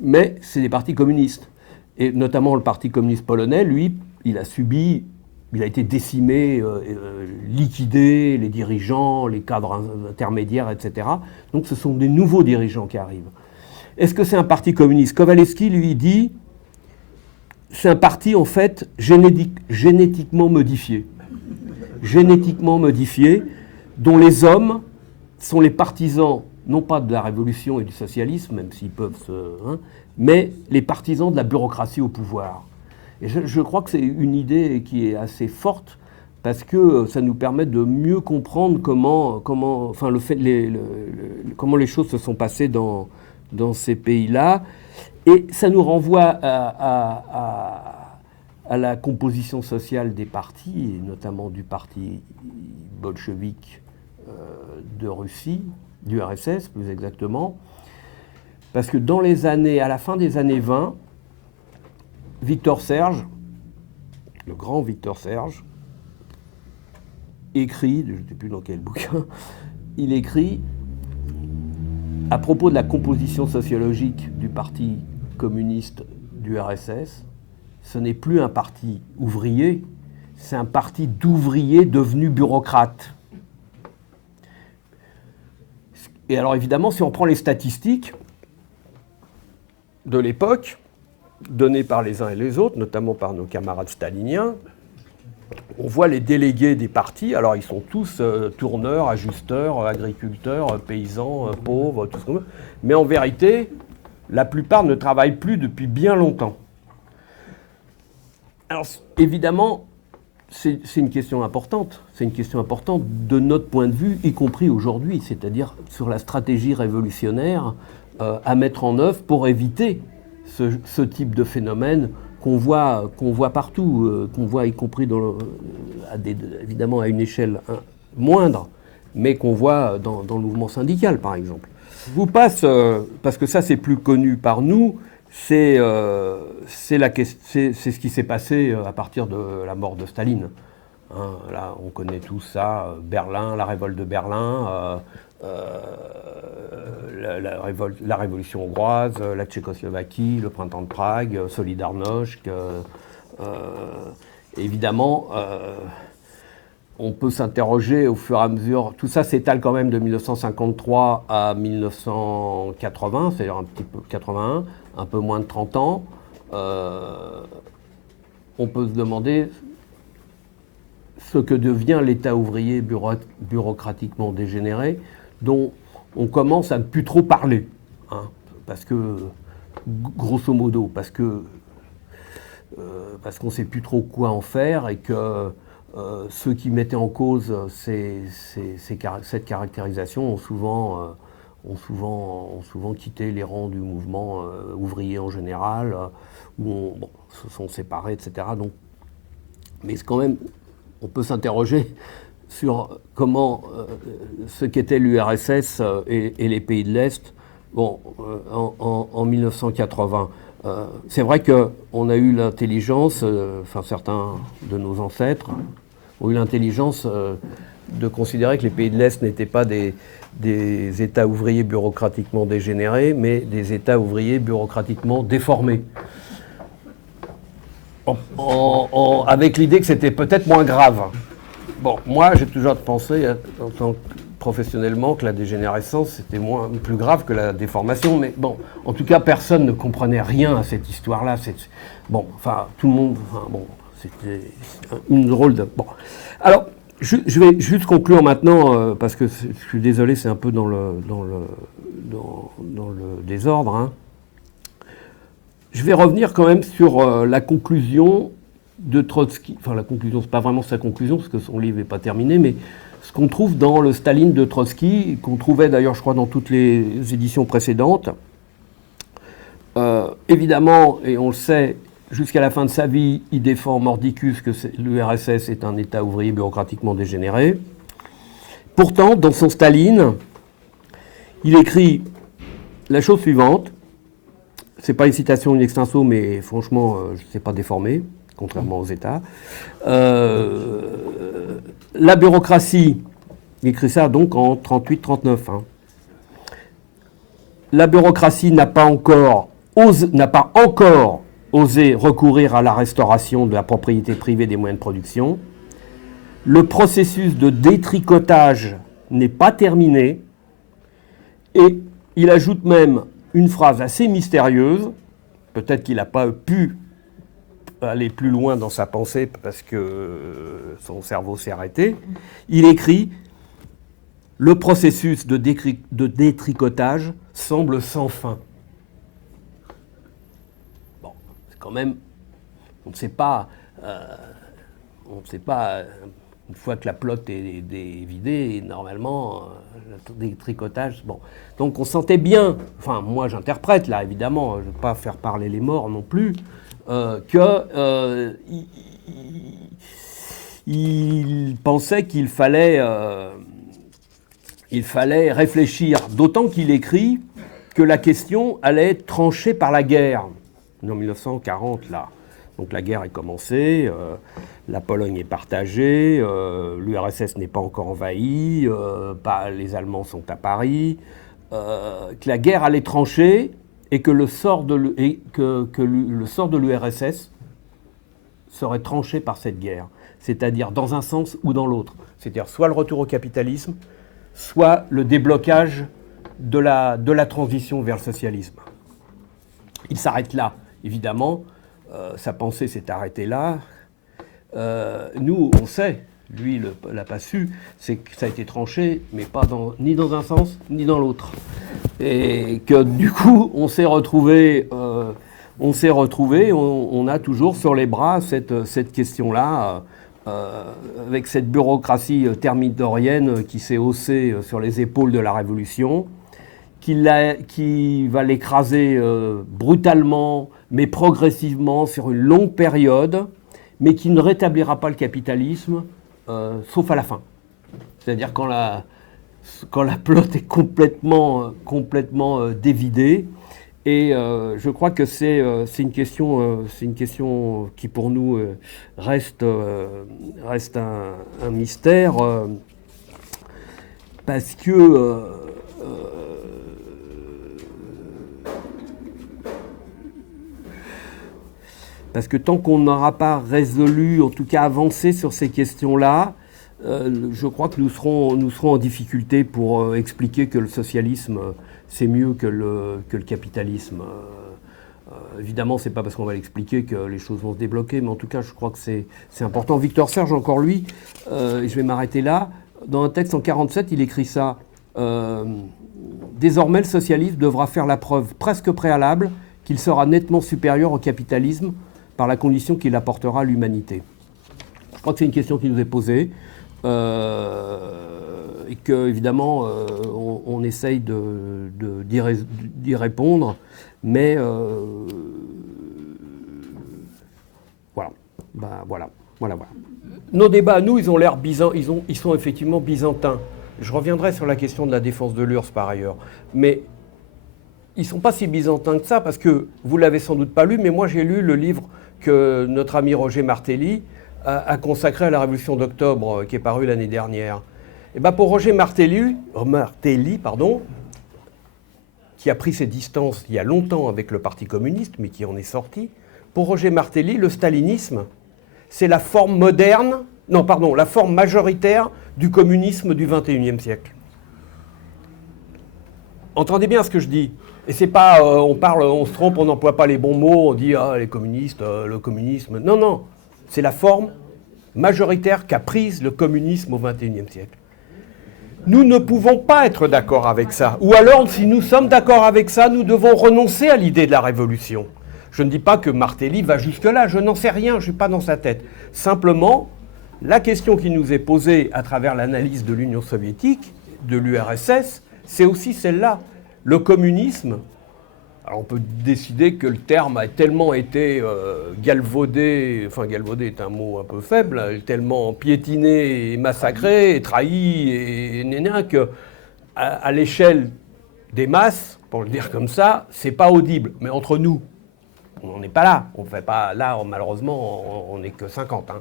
mais c'est des partis communistes. Et notamment le parti communiste polonais, lui, il a été décimé, liquidé, les dirigeants, les cadres intermédiaires, etc. Donc ce sont des nouveaux dirigeants qui arrivent. Est-ce que c'est un parti communiste ? Kowalewski, lui, dit c'est un parti, en fait, génétiquement modifié. Génétiquement modifié, dont les hommes sont les partisans, non pas de la révolution et du socialisme, même s'ils peuvent mais les partisans de la bureaucratie au pouvoir. Et je crois que c'est une idée qui est assez forte, parce que ça nous permet de mieux comprendre comment les choses se sont passées dans ces pays-là. Et ça nous renvoie à la composition sociale des partis, et notamment du parti bolchevique de Russie, du RSS plus exactement, parce que à la fin des années 20, Victor Serge, le grand Victor Serge, écrit, je ne sais plus dans quel bouquin, il écrit à propos de la composition sociologique du parti communiste du RSS, ce n'est plus un parti ouvrier, c'est un parti d'ouvriers devenus bureaucrates. Et alors évidemment, si on prend les statistiques de l'époque, données par les uns et les autres, notamment par nos camarades staliniens, on voit les délégués des partis, alors ils sont tous tourneurs, ajusteurs, agriculteurs, paysans, pauvres, tout ce qu'on veut, mais en vérité, la plupart ne travaillent plus depuis bien longtemps. Alors évidemment, c'est une question importante. C'est une question importante de notre point de vue, y compris aujourd'hui, c'est-à-dire sur la stratégie révolutionnaire à mettre en œuvre pour éviter ce type de phénomène qu'on voit partout, qu'on voit y compris évidemment à une échelle moindre, mais qu'on voit dans le mouvement syndical, par exemple. Je vous passe, parce que ça c'est plus connu par nous, c'est ce qui s'est passé à partir de la mort de Staline. Hein, là, on connaît tout ça, Berlin, la révolte de Berlin, la révolution hongroise, la Tchécoslovaquie, le printemps de Prague, Solidarność. Évidemment, on peut s'interroger au fur et à mesure. Tout ça s'étale quand même de 1953 à 1980, c'est-à-dire un petit peu 81, un peu moins de 30 ans. On peut se demander ce que devient l'État ouvrier bureaucratiquement dégénéré, dont on commence à ne plus trop parler, hein, parce que, grosso modo, parce qu'on ne sait plus trop quoi en faire et que ceux qui mettaient en cause cette caractérisation ont souvent quitté les rangs du mouvement ouvrier en général, où se sont séparés, etc. Donc, mais quand même, on peut s'interroger sur comment ce qu'était l'URSS et les pays de l'Est en 1980. C'est vrai qu'on a eu l'intelligence, certains de nos ancêtres ont eu l'intelligence de considérer que les pays de l'Est n'étaient pas des États ouvriers bureaucratiquement dégénérés, mais des États ouvriers bureaucratiquement déformés. Avec l'idée que c'était peut-être moins grave. Bon, moi, j'ai toujours pensé, en tant que professionnellement, que la dégénérescence, c'était plus grave que la déformation. Mais bon, en tout cas, personne ne comprenait rien à cette histoire-là. Bon, enfin, tout le monde... Enfin, bon, c'était une drôle de... Bon. Alors, je vais juste conclure maintenant, parce que je suis désolé, c'est un peu dans le désordre, hein. Je vais revenir quand même sur la conclusion de Trotsky. Enfin, la conclusion, c'est pas vraiment sa conclusion, parce que son livre n'est pas terminé, mais ce qu'on trouve dans le Staline de Trotsky, qu'on trouvait d'ailleurs, je crois, dans toutes les éditions précédentes. Évidemment, et on le sait, jusqu'à la fin de sa vie, il défend mordicus que l'URSS est un État ouvrier bureaucratiquement dégénéré. Pourtant, dans son Staline, il écrit la chose suivante. C'est pas une citation in extenso, mais franchement, je ne sais pas déformer, contrairement aux États. La bureaucratie, il écrit ça donc en 38-39. Hein. La bureaucratie n'a pas encore osé recourir à la restauration de la propriété privée des moyens de production. Le processus de détricotage n'est pas terminé. Et il ajoute même une phrase assez mystérieuse, peut-être qu'il n'a pas pu aller plus loin dans sa pensée parce que son cerveau s'est arrêté. Il écrit « Le processus de détricotage semble sans fin ». Bon, c'est quand même... On ne sait pas... une fois que la plotte est vidée, normalement, le détricotage... Bon. Donc on sentait bien, enfin moi j'interprète là évidemment, je ne veux pas faire parler les morts non plus, il pensait qu'il fallait réfléchir, d'autant qu'il écrit que la question allait être tranchée par la guerre, en 1940 là. Donc la guerre est commencée, la Pologne est partagée, l'URSS n'est pas encore envahie, les Allemands sont à Paris, que la guerre allait trancher et que le sort de l'URSS serait tranché par cette guerre, c'est-à-dire dans un sens ou dans l'autre, c'est-à-dire soit le retour au capitalisme, soit le déblocage de la transition vers le socialisme. Il s'arrête là, évidemment, sa pensée s'est arrêtée là. Nous, on sait, lui ne l'a pas su, c'est que ça a été tranché, mais pas ni dans un sens, ni dans l'autre. Et que du coup, on s'est retrouvé, on a toujours sur les bras cette question-là, avec cette bureaucratie thermidorienne qui s'est haussée sur les épaules de la Révolution, qui va l'écraser brutalement, mais progressivement, sur une longue période, mais qui ne rétablira pas le capitalisme, sauf à la fin. C'est-à-dire quand la plotte est complètement dévidée Et je crois que c'est une question qui pour nous reste un mystère parce que tant qu'on n'aura pas résolu, en tout cas avancé sur ces questions-là, je crois que nous serons en difficulté pour expliquer que le socialisme c'est mieux que le capitalisme. Évidemment, c'est pas parce qu'on va l'expliquer que les choses vont se débloquer, mais en tout cas, je crois que c'est important. Victor Serge, encore lui, et je vais m'arrêter là, dans un texte en 1947, il écrit ça. Désormais, le socialisme devra faire la preuve presque préalable qu'il sera nettement supérieur au capitalisme par la condition qu'il apportera à l'humanité. Je crois que c'est une question qui nous est posée. Et que évidemment on essaye d'y répondre, mais voilà. Nos débats à nous, ils ont l'air ils sont effectivement byzantins. Je reviendrai sur la question de la défense de l'URSS par ailleurs, mais ils ne sont pas si byzantins que ça, parce que vous l'avez sans doute pas lu, mais moi j'ai lu le livre que notre ami Roger Martelly a consacré à la Révolution d'octobre, qui est paru l'année dernière. Et bien pour Roger Martelly, qui a pris ses distances il y a longtemps avec le Parti communiste, mais qui en est sorti, pour Roger Martelly, le stalinisme, c'est la forme la forme majoritaire du communisme du XXIe siècle. Entendez bien ce que je dis. Et c'est pas, on se trompe, on n'emploie pas les bons mots, on dit les communistes, le communisme. Non. C'est la forme majoritaire qu'a prise le communisme au XXIe siècle. Nous ne pouvons pas être d'accord avec ça. Ou alors, si nous sommes d'accord avec ça, nous devons renoncer à l'idée de la révolution. Je ne dis pas que Martelly va jusque-là, je n'en sais rien, je ne suis pas dans sa tête. Simplement, la question qui nous est posée à travers l'analyse de l'Union soviétique, de l'URSS, c'est aussi celle-là. Le communisme, alors on peut décider que le terme a tellement été galvaudé, enfin galvaudé est un mot un peu faible, tellement piétiné et massacré, et trahi, et néna, que à l'échelle des masses, pour le dire comme ça, c'est pas audible. Mais entre nous, on n'en est pas là. On fait pas là, malheureusement, on n'est que 50.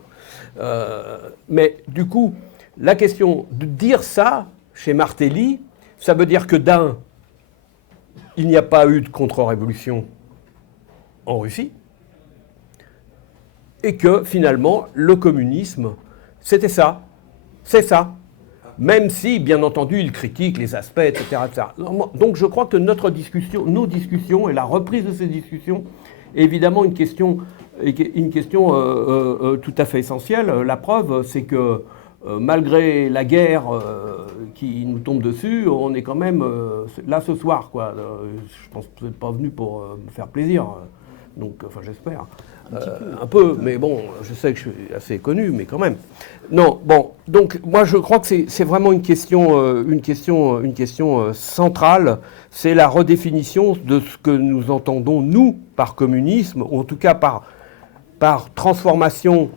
Mais du coup, la question de dire ça chez Martelly, ça veut dire que il n'y a pas eu de contre-révolution en Russie, et que finalement, le communisme, c'était ça. C'est ça. Même si, bien entendu, il critique les aspects, etc., etc. Donc je crois que nos discussions et la reprise de ces discussions est évidemment une question tout à fait essentielle. La preuve, c'est que malgré la guerre qui nous tombe dessus, on est quand même là ce soir, quoi. Je pense que vous n'êtes pas venu pour me faire plaisir, donc, enfin j'espère. Un peu, mais bon, je sais que je suis assez connu, mais quand même. Non, bon, donc moi je crois que c'est vraiment une question centrale, c'est la redéfinition de ce que nous entendons, nous, par communisme, ou en tout cas par transformation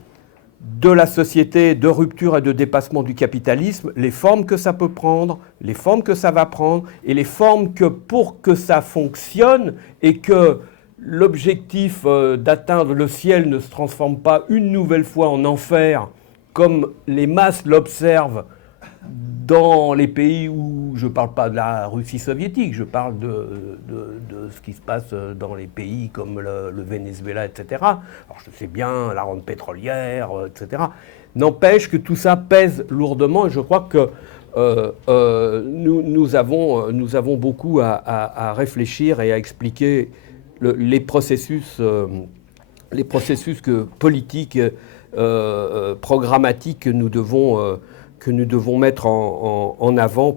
de la société, de rupture et de dépassement du capitalisme, les formes que ça peut prendre, les formes que ça va prendre, et les formes que pour que ça fonctionne et que l'objectif d'atteindre le ciel ne se transforme pas une nouvelle fois en enfer, comme les masses l'observent dans les pays où, je ne parle pas de la Russie soviétique, je parle de ce qui se passe dans les pays comme le Venezuela, etc. Alors je sais bien, la rente pétrolière, etc. N'empêche que tout ça pèse lourdement, et je crois que nous avons beaucoup à réfléchir et à expliquer les processus politiques, programmatiques que nous devons mettre en avant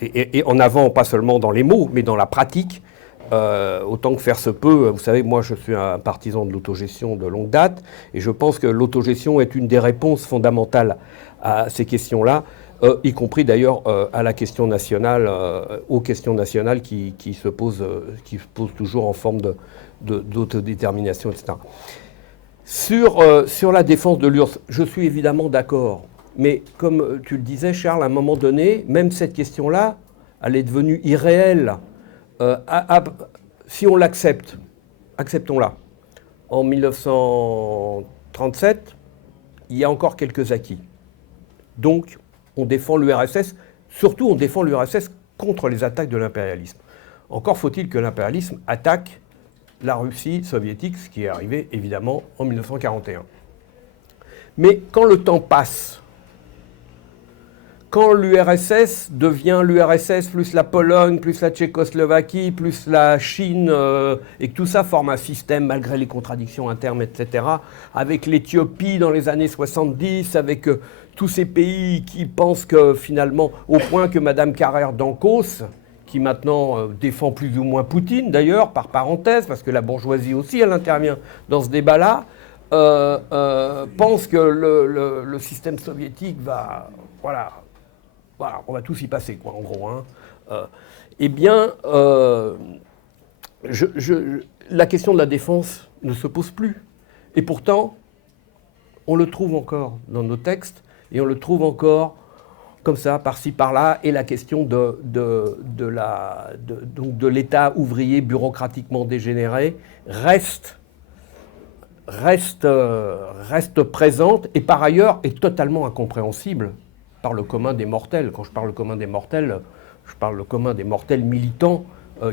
et en avant pas seulement dans les mots, mais dans la pratique, autant que faire se peut. Vous savez, moi je suis un partisan de l'autogestion de longue date, et je pense que l'autogestion est une des réponses fondamentales à ces questions-là, y compris d'ailleurs à la question nationale, aux questions nationales qui se posent toujours en forme d'autodétermination, etc. Sur la défense de l'URSS, je suis évidemment d'accord. Mais comme tu le disais, Charles, à un moment donné, même cette question-là, elle est devenue irréelle. si on l'accepte, acceptons-la, en 1937, il y a encore quelques acquis. Donc, on défend l'URSS, surtout on défend l'URSS contre les attaques de l'impérialisme. Encore faut-il que l'impérialisme attaque la Russie soviétique, ce qui est arrivé évidemment en 1941. Mais quand le temps passe, quand l'URSS devient l'URSS plus la Pologne, plus la Tchécoslovaquie, plus la Chine, et que tout ça forme un système malgré les contradictions internes, etc., avec l'Éthiopie dans les années 70, avec tous ces pays qui pensent que finalement, au point que Mme Carrère d'Ancos, qui maintenant défend plus ou moins Poutine d'ailleurs, par parenthèse, parce que la bourgeoisie aussi, elle intervient dans ce débat-là, pense que le système soviétique va... Voilà, on va tous y passer, quoi, en gros. Hein. Eh bien, la question de la défense ne se pose plus. Et pourtant, on le trouve encore dans nos textes, et on le trouve encore comme ça, par-ci, par-là, et la question de l'État ouvrier bureaucratiquement dégénéré reste présente, et par ailleurs est totalement incompréhensible par le commun des mortels. Quand je parle le commun des mortels, je parle le commun des mortels militants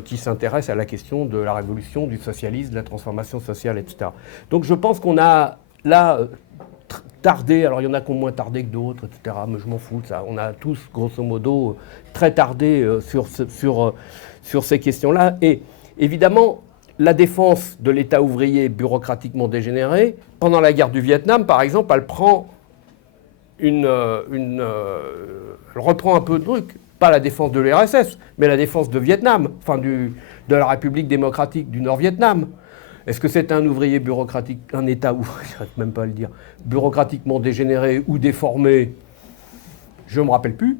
qui s'intéressent à la question de la révolution, du socialisme, de la transformation sociale, etc. Donc je pense qu'on a là tardé, alors il y en a qui ont moins tardé que d'autres, etc., mais je m'en fous de ça. On a tous, grosso modo, très tardé sur ces questions-là. Et évidemment, la défense de l'État ouvrier bureaucratiquement dégénéré, pendant la guerre du Vietnam, par exemple, elle prend elle reprend un peu de truc, pas la défense de l'URSS, mais la défense de Vietnam, enfin de la République démocratique du Nord-Vietnam. Est-ce que c'est un ouvrier bureaucratique, un État ouvrier, je n'arrive même pas à le dire, bureaucratiquement dégénéré ou déformé? Je ne me rappelle plus,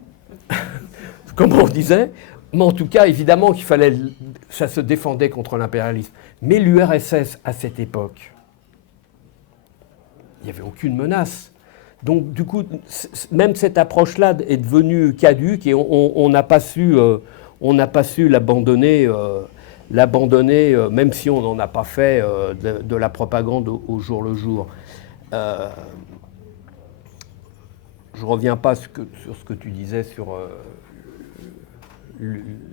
comme on disait. Mais en tout cas, évidemment qu'il fallait, ça se défendait contre l'impérialisme. Mais l'URSS, à cette époque, il n'y avait aucune menace. Donc, du coup, même cette approche-là est devenue caduque et on n'a pas su l'abandonner, même si on n'en a pas fait de la propagande au jour le jour. Je ne reviens pas sur ce que tu disais sur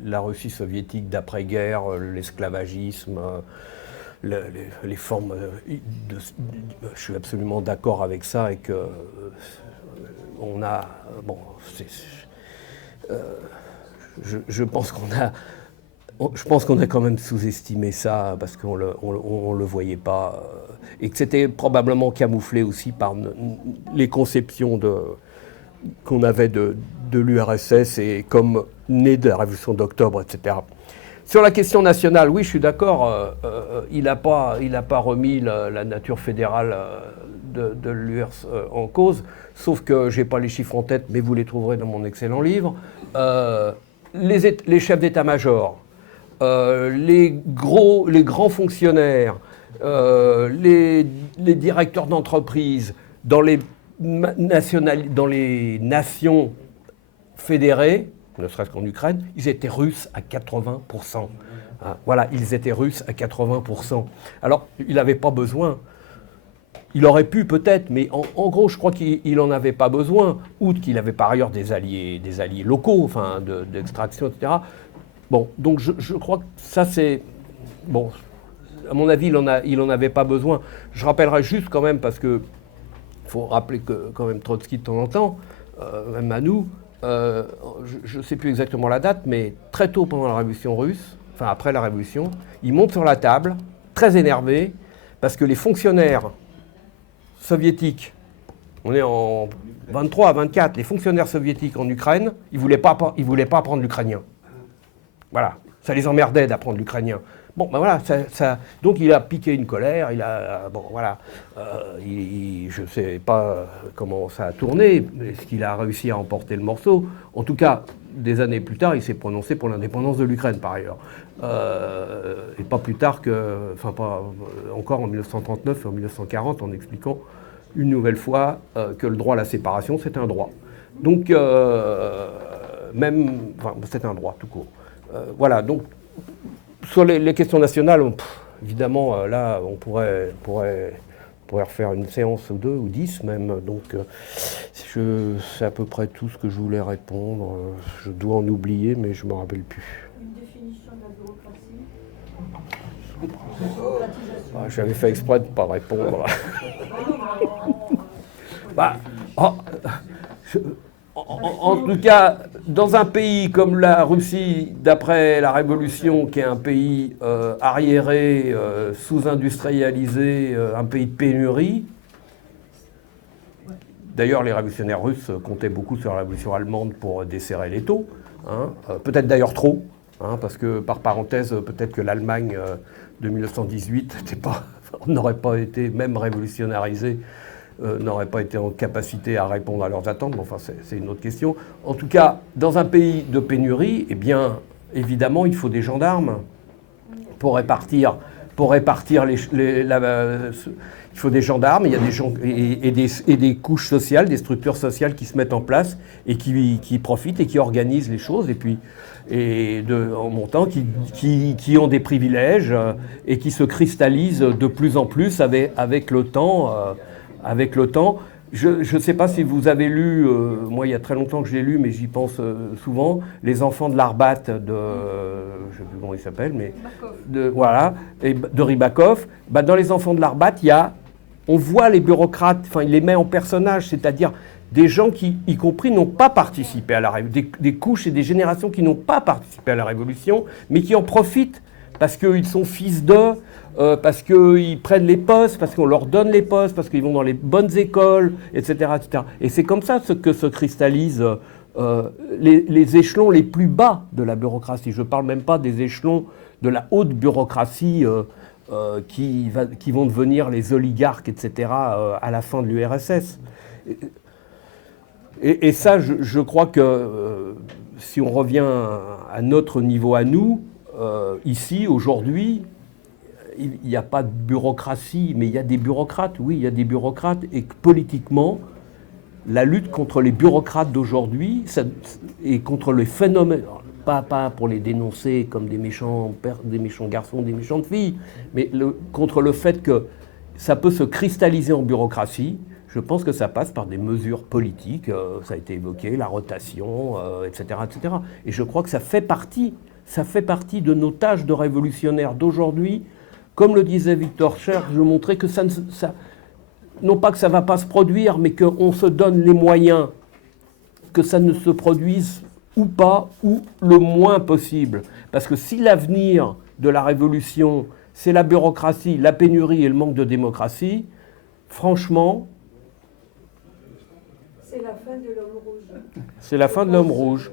la Russie soviétique d'après-guerre, l'esclavagisme, les formes je suis absolument d'accord avec ça et que on a je pense qu'on a quand même sous-estimé ça parce qu'on le voyait pas et que c'était probablement camouflé aussi par les conceptions qu'on avait de l'URSS et comme né de la révolution d'octobre, etc. Sur la question nationale, oui, je suis d'accord, il n'a pas remis la nature fédérale de l'URSS en cause, sauf que je n'ai pas les chiffres en tête, mais vous les trouverez dans mon excellent livre. Les chefs d'état-major, les grands fonctionnaires, les directeurs d'entreprise dans les nations fédérées, ne serait-ce qu'en Ukraine, ils étaient russes à 80%. Voilà, ils étaient russes à 80%. Alors, il n'avait pas besoin. Il aurait pu peut-être, mais en gros, je crois qu'il n'en avait pas besoin, outre qu'il avait par ailleurs des alliés locaux, enfin, d'extraction, etc. Bon, donc je crois que ça, c'est... Bon, à mon avis, il en avait pas besoin. Je rappellerai juste quand même, parce que il faut rappeler que quand même Trotsky de temps en temps, même à nous, je ne sais plus exactement la date, mais très tôt pendant la Révolution russe, enfin après la Révolution, il monte sur la table, très énervé, parce que les fonctionnaires soviétiques, on est en 23 à 24, les fonctionnaires soviétiques en Ukraine, ils ne voulaient pas apprendre l'ukrainien. Voilà, ça les emmerdait d'apprendre l'ukrainien. Bon, ben voilà, donc il a piqué une colère, bon voilà, je ne sais pas comment ça a tourné, est-ce qu'il a réussi à emporter le morceau? En tout cas, des années plus tard, il s'est prononcé pour l'indépendance de l'Ukraine, par ailleurs. Et pas plus tard pas encore en 1939 et en 1940, en expliquant une nouvelle fois que le droit à la séparation, c'est un droit. Donc, c'est un droit tout court. Voilà, donc, sur les questions nationales, évidemment, là, on pourrait refaire une séance ou 2 ou 10 même. Donc, c'est à peu près tout ce que je voulais répondre. Je dois en oublier, mais je ne me rappelle plus. Une définition de la bureaucratie. J'avais fait exprès de ne pas répondre. En tout cas, dans un pays comme la Russie, d'après la Révolution, qui est un pays arriéré, sous-industrialisé, un pays de pénurie, d'ailleurs les révolutionnaires russes comptaient beaucoup sur la révolution allemande pour desserrer l'étau, hein, peut-être d'ailleurs trop, hein, parce que par parenthèse, peut-être que l'Allemagne de 1918 n'aurait pas été même révolutionnarisée, n'auraient pas été en capacité à répondre à leurs attentes, mais enfin c'est une autre question. En tout cas, dans un pays de pénurie, eh bien, évidemment, il faut des gendarmes pour répartir il faut des gendarmes, il y a des gens et des couches sociales, des structures sociales qui se mettent en place et qui profitent et qui organisent les choses, et puis en montant, qui ont des privilèges et qui se cristallisent de plus en plus avec le temps. Je ne sais pas si vous avez lu, moi il y a très longtemps que je l'ai lu, mais j'y pense souvent, Les enfants de l'Arbat je ne sais plus comment il s'appelle, mais de Rybakov. Dans Les enfants de l'Arbat, on voit les bureaucrates, enfin il les met en personnage, c'est-à-dire des gens qui, y compris, n'ont pas participé à la révolution, des couches et des générations qui n'ont pas participé à la révolution, mais qui en profitent parce qu'ils sont fils d'eux, parce qu'ils prennent les postes, parce qu'on leur donne les postes, parce qu'ils vont dans les bonnes écoles, etc. etc. Et c'est comme ça que se cristallisent les échelons les plus bas de la bureaucratie. Je ne parle même pas des échelons de la haute bureaucratie qui vont devenir les oligarques, etc. À la fin de l'URSS. Et ça, je crois que si on revient à notre niveau à nous, ici, aujourd'hui, il n'y a pas de bureaucratie, mais il y a des bureaucrates, oui, il y a des bureaucrates, et que politiquement, la lutte contre les bureaucrates d'aujourd'hui et contre les phénomènes, pas pour les dénoncer comme des méchants garçons, des méchantes filles, mais contre le fait que ça peut se cristalliser en bureaucratie. Je pense que ça passe par des mesures politiques, ça a été évoqué, la rotation, etc., etc. Et je crois que ça fait partie de nos tâches de révolutionnaires d'aujourd'hui. Comme le disait Victor Cher, je montrais que non pas que ça ne va pas se produire, mais qu'on se donne les moyens que ça ne se produise ou pas, ou le moins possible. Parce que si l'avenir de la révolution, c'est la bureaucratie, la pénurie et le manque de démocratie, franchement... c'est la fin de l'homme rouge. C'est la fin de l'homme rouge.